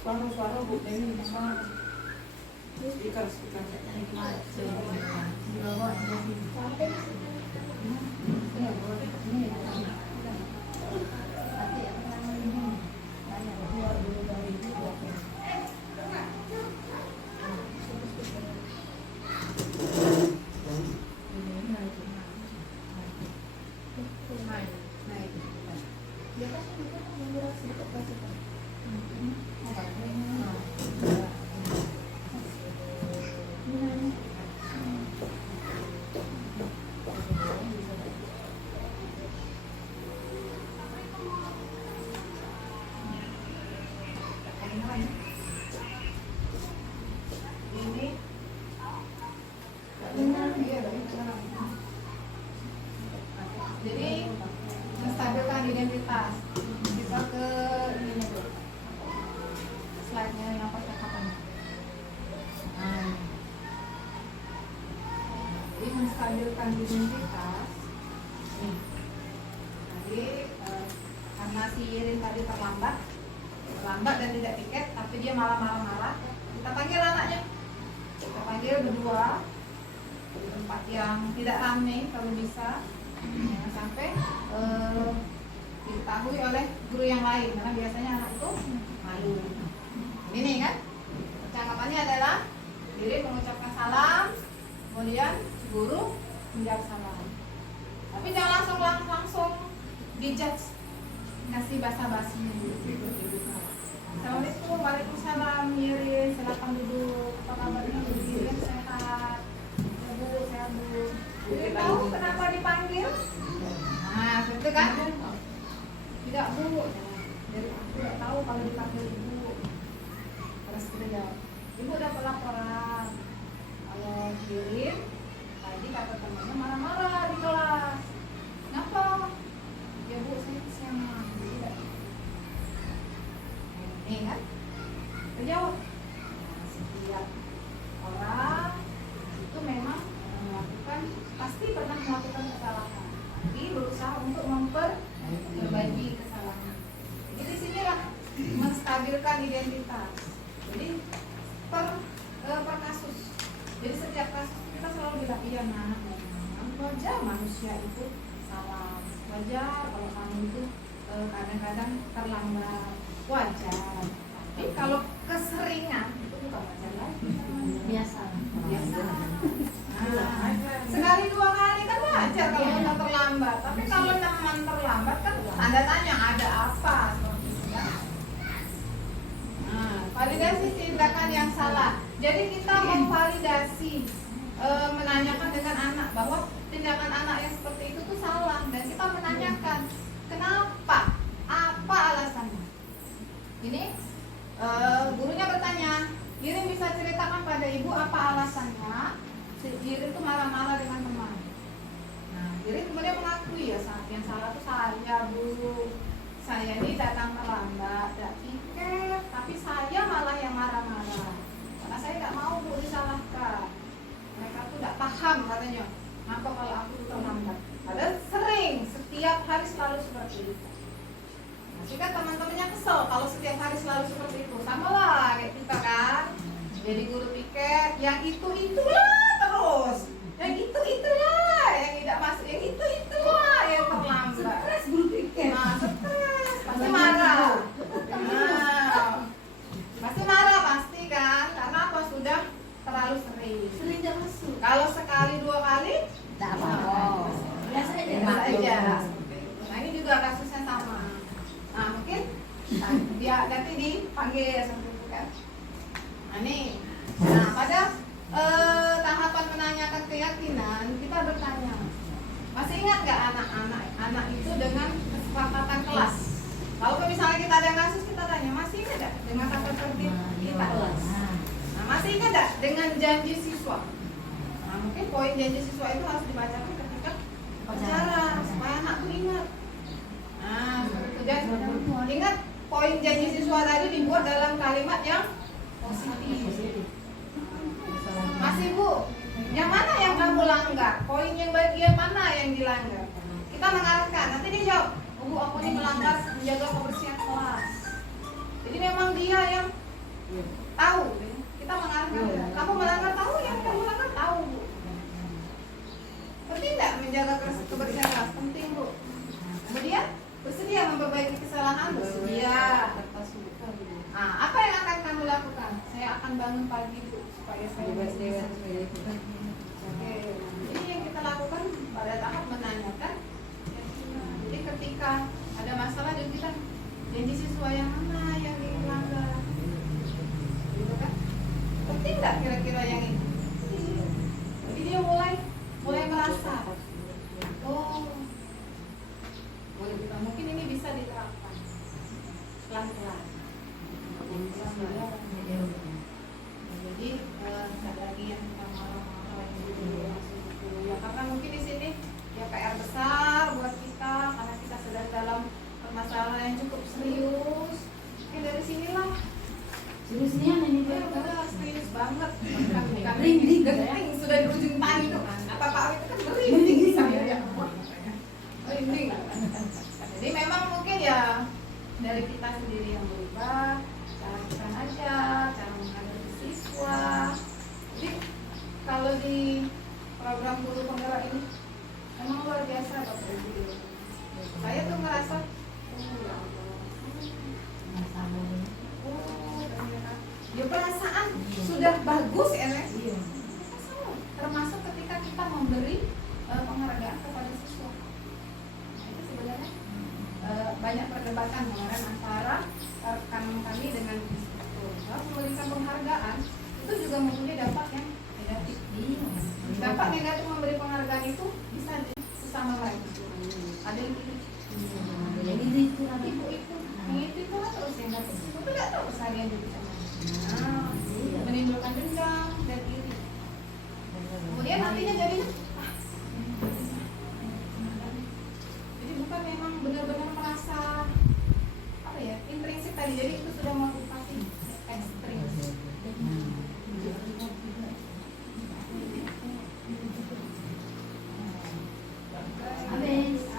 Suara Bu Dewi suara. Speaker. Jadi menstabilkan identitas. Kita ke ininya dulu. Slide-nya yang percakapannya. Nah. Jadi menstabilkan identitas. Jadi karena si Irin tadi terlambat dan tidak tiket, tapi dia malah marah-marah. Kita panggil anaknya. Kita panggil berdua di tempat yang tidak ramai kalau bisa. Jangan sampai diketahui oleh guru yang lain, karena biasanya anak itu malu. Ini kan percakapannya adalah diri mengucapkan salam, kemudian guru menjawab salam. Tapi jangan langsung dijudge, kasih basa-basinya dulu. Assalamualaikum, waalaikumsalam, Irin, silakan duduk. Apa kabarnya, Irin? Sehat? Bu, sehat Bu. Irin tahu kenapa dipanggil? Nah, itu kan? Tidak Bu. Jadi aku tidak tahu kalau dipanggil Ibu. Terus kita jawab, Ibu dapat laporan. Kalau Irin tadi kata temannya marah-marah di kelas. Kenapa? Ya Bu, saya marah. Ini kan? Terjawab. Nah, setiap orang itu memang pasti pernah melakukan kesalahan, tapi berusaha untuk memperbaiki kesalahan. Jadi disinilah menstabilkan identitas. Jadi per kasus. Jadi setiap kasus kita selalu bilang iya nah, wajar manusia itu salah, wajar kalau kamu itu kadang-kadang terlambat, wajar. Tapi kalau keseringan itu bukan wajar lagi, biasa. Sekali dua kali kan wajar kalau kita terlambat, tapi kalau teman terlambat kan tanda tanya ada apa. Nah, validasi tindakan yang salah. Jadi kita memvalidasi, menanyakan dengan anak bahwa tindakan anak yang seperti itu tuh salah, dan kita menanyakan kenapa, apa alasannya. Ini gurunya bertanya, Irin bisa ceritakan pada ibu apa alasannya Irin itu marah-marah dengan teman. Nah, Irin kemudian mengakui ya saat yang salah itu saya Bu. Saya ini datang terlambat, tidak tiket, tapi saya malah yang marah-marah. Karena saya tidak mau Bu disalahkan. Mereka tuh tidak paham katanya. Kenapa kalau aku terlambat? Padahal sering, setiap hari selalu seperti itu. Nah, jika teman-temannya kesel kalau setiap hari selalu seperti itu, sama lah kayak kita kan. Jadi guru piket, yang itulah terus, yang itulah yang tidak masuk, yang itulah yang terlambat. Stres guru piket. Nah, stres, pasti marah. Nah, pasti marah pasti kan, karena apa sudah terlalu sering. Sering tidak masuk. Kalau sekali dua kali, Tidak apa-apa. Biasa aja. biasa aja. Nah ini juga kasusnya sama. Nah mungkin dia nanti dipanggil seperti itu kan. Nah nih, nah pada tahapan menanyakan keyakinan kita bertanya, masih ingat nggak anak itu dengan kesepakatan kelas? Kalau misalnya kita ada kasus kita tanya, masih ingat nggak dengan tata tertib kita? Nah masih ingat nggak dengan janji siswa? Nah mungkin poin janji siswa itu harus dibacakan ketika bicara supaya anak tuh ingat. Nah seperti itu. Dan ingat poin janji siswa tadi dibuat dalam kalimat yang positif. Masih Bu, yang mana yang kamu langgar? Poin yang bagian mana yang dilanggar? Kita mengarahkan, nanti dia jawab, oh Bu aku ini melanggar menjaga kebersihan kelas. Jadi memang dia yang Tahu, kita melanggar. Kamu melanggar tahu, yang kamu melanggar tahu, Bu. Penting nggak menjaga kebersihan kelas? Penting, Bu. Kemudian bersedia memperbaiki kesalahan? Bersedia. Nah, apa yang akan kamu lakukan? Saya akan bangun pagi, Bu, supaya saya bersedia. Oke, ini yang kita lakukan pada tahap menanyakan. Jadi ketika ada masalah dan kita janji siswa yang mana yang dilanggar, gitu kan? Penting nggak kira-kira yang ini? Jadi dia mulai merasa, oh, boleh kita mungkin ini bisa diterapkan pelan-pelan. Jadi nggak lagi yang kita marah-marah ya, karena mungkin di sini ya PR besar buat kita karena kita sedang dalam permasalahan yang cukup serius. Oke, dari sinilah Seriusnya ini udah serius banget. Bukan Merinding, genting sudah di ujung tani tuh. Apa Pak Awit itu kan merinding saya ya. Merinding. Jadi memang mungkin ya dari kita sendiri yang berubah, cara kita ngajar, cara menghadapi siswa. Jadi kalau di program guru penggerak ini memang luar biasa Bapak Ibu. Saya tuh ngerasa ya Allah. Ya perasaan sudah bagus ya, Nes? Iya. Termasuk ketika kita memberi penghargaan kepada siswa. Itu sebenarnya banyak perdebatan kemarin antara rekan kami dengan instruktur. Kalau memberikan penghargaan itu juga mempunyai dampak yang negatif. Dampak negatif memberi penghargaan itu bisa sesama mereka. Ada yang gitu. Yang itu nanti Ibu-ibu, yang itu lah terus yang dapat. Itu nggak tahu keseharian di sana. Nah, menimbulkan dendam dan iri. Kemudian nantinya jadinya jadi bukan memang benar-benar merasa apa ya, intrinsik tadi. Jadi itu sudah motivasi ekstrinsik.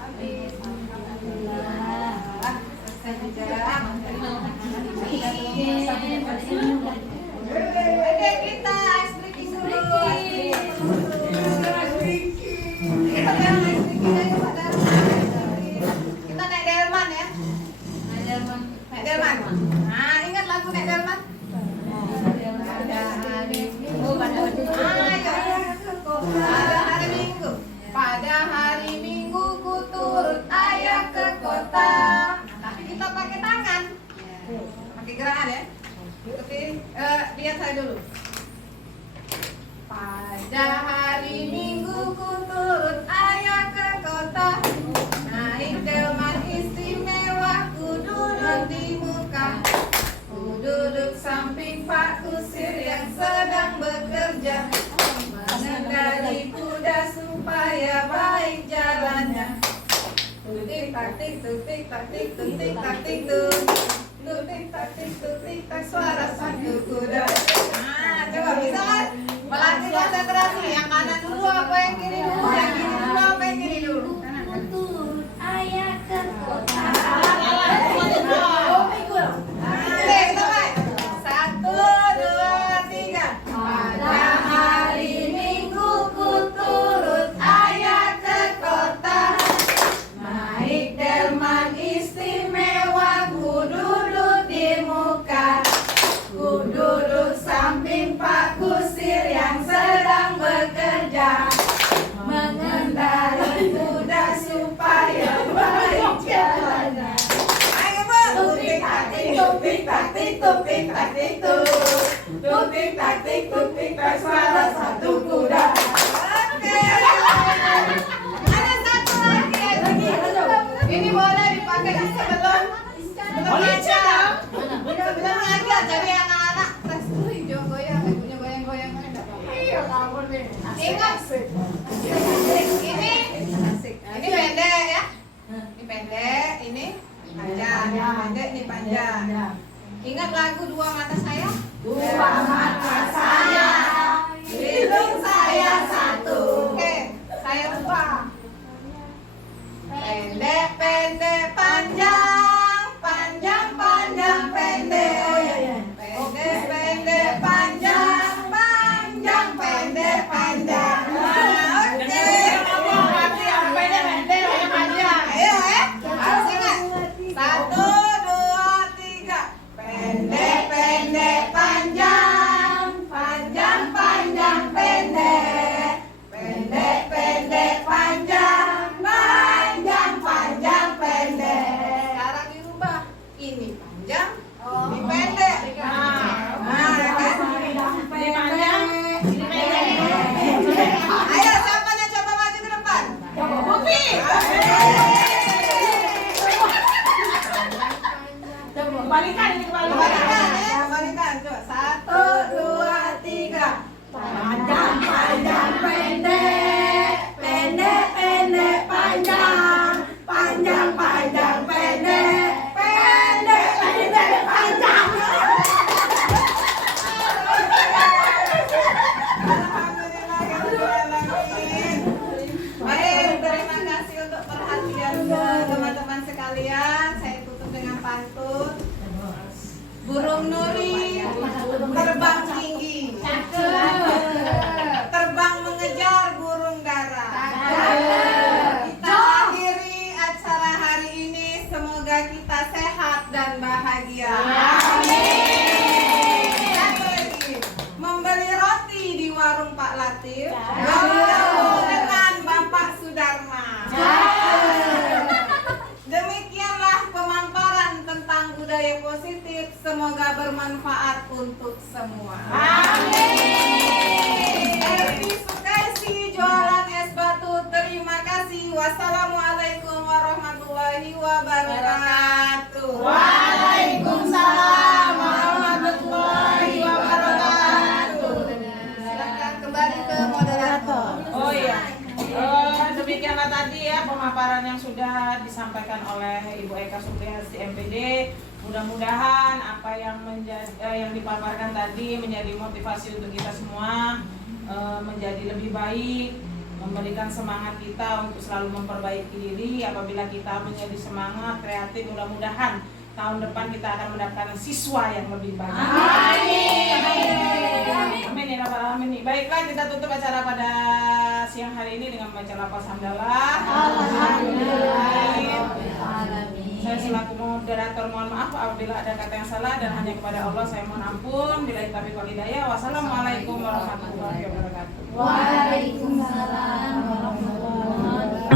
habis. Alhamdulillah. Selesai juga. Oke, kita ice breaking dulu. Kita sekarang ice breaking aja Pak Darman. Kita naik delman ya. Naik delman. Nah, ingat lagu naik delman? Pada hari Minggu ku turut ayah ke kota. Tapi kita pakai tangan, pakai gerakan ya. Ikutin, lihat saya dulu. Pada hari Minggu ku turut ayah ke kota, naik delman istimewa, ku duduk di muka, ku duduk samping Pak Kusir yang sedang bekerja, mengendari kuda supaya baik jalannya. Tutik taktik tutik taktik tutik taktik tutik taktik tutik tak suara satu kuda. Nah, coba bisa kan melatih konsentrasi. Yang kanan dulu apa yang kiri dulu? Yang kiri dulu apa yang kiri dulu? Turut ayah ke kota. Oke, kita main. 1, 2, 3. Pada hari Minggu ku turut ayah ke kota, naik delman istimewa, ku duduk di muka, ku duduk samping Pak Kusir yang sedang bekerja, mengendari kuda supaya baik jalannya. Ayo Bu, tutik taktik tutik taktik tutik taktik tutik taktik tutik tak suara satu kuda. Oke. Ada satu lagi. Ini boleh dipakai sebelum ngajar. Sebelum ngajar, jadi anak-anak tes dulu hijau goyang, punya goyang-goyang mana enggak apa-apa. Iya, kamu nih. Ingat. Ini pendek ya. Ini pendek, ini panjang. Ini pendek, ini panjang. Ingat lagu Dua Mata Saya? Dua mata saya, hidung saya satu. Oke, saya ubah. Pendek, pendek, panjang, panjang, panjang, pendek. Pendek, Kembalikan ini kembalikan. Kembalikan ya, kembalikan. Coba 1, 2, 3. Panjang, panjang, pendek, pendek, pendek, panjang, panjang, panjang, pendek, pendek, pendek, panjang. Alhamdulillahirrahmanirrahim. Baik, terima kasih untuk perhatian teman-teman sekalian. Saya tutup dengan pantun. Burung nuri terbang tinggi, terbang mengejar burung dara. Kita akhiri acara hari ini. Semoga kita sehat dan bahagia. Satu lagi, membeli roti di warung Pak Latif, bertemu dengan Bapak Sudarma. Demikianlah pemaparan tentang budaya positif. Semoga bermanfaat untuk semua. Amin. Happy Sukaisi jualan es batu. Terima kasih. Wassalamualaikum warahmatullahi wabarakatuh. Waalaikumsalam warahmatullahi wabarakatuh. Silakan kembali ke moderator. Oh iya. Demikianlah tadi ya pemaparan yang sudah disampaikan oleh Ibu Eka Supriyasi MPD. Mudah-mudahan apa yang yang dipaparkan tadi menjadi motivasi untuk kita semua menjadi lebih baik, memberikan semangat kita untuk selalu memperbaiki diri. Apabila kita menjadi semangat, kreatif, mudah-mudahan tahun depan kita akan mendapatkan siswa yang lebih banyak. Amin ya rabbal alamin. Baiklah, kita tutup acara pada siang hari ini dengan membaca lafaz hamdalah. Saya selaku moderator mohon maaf apabila ada kata yang salah dan hanya kepada Allah saya mohon ampun. Bila taufiq wal hidayah. Wassalamualaikum warahmatullahi wabarakatuh. Waalaikumsalam warahmatullahi wabarakatuh.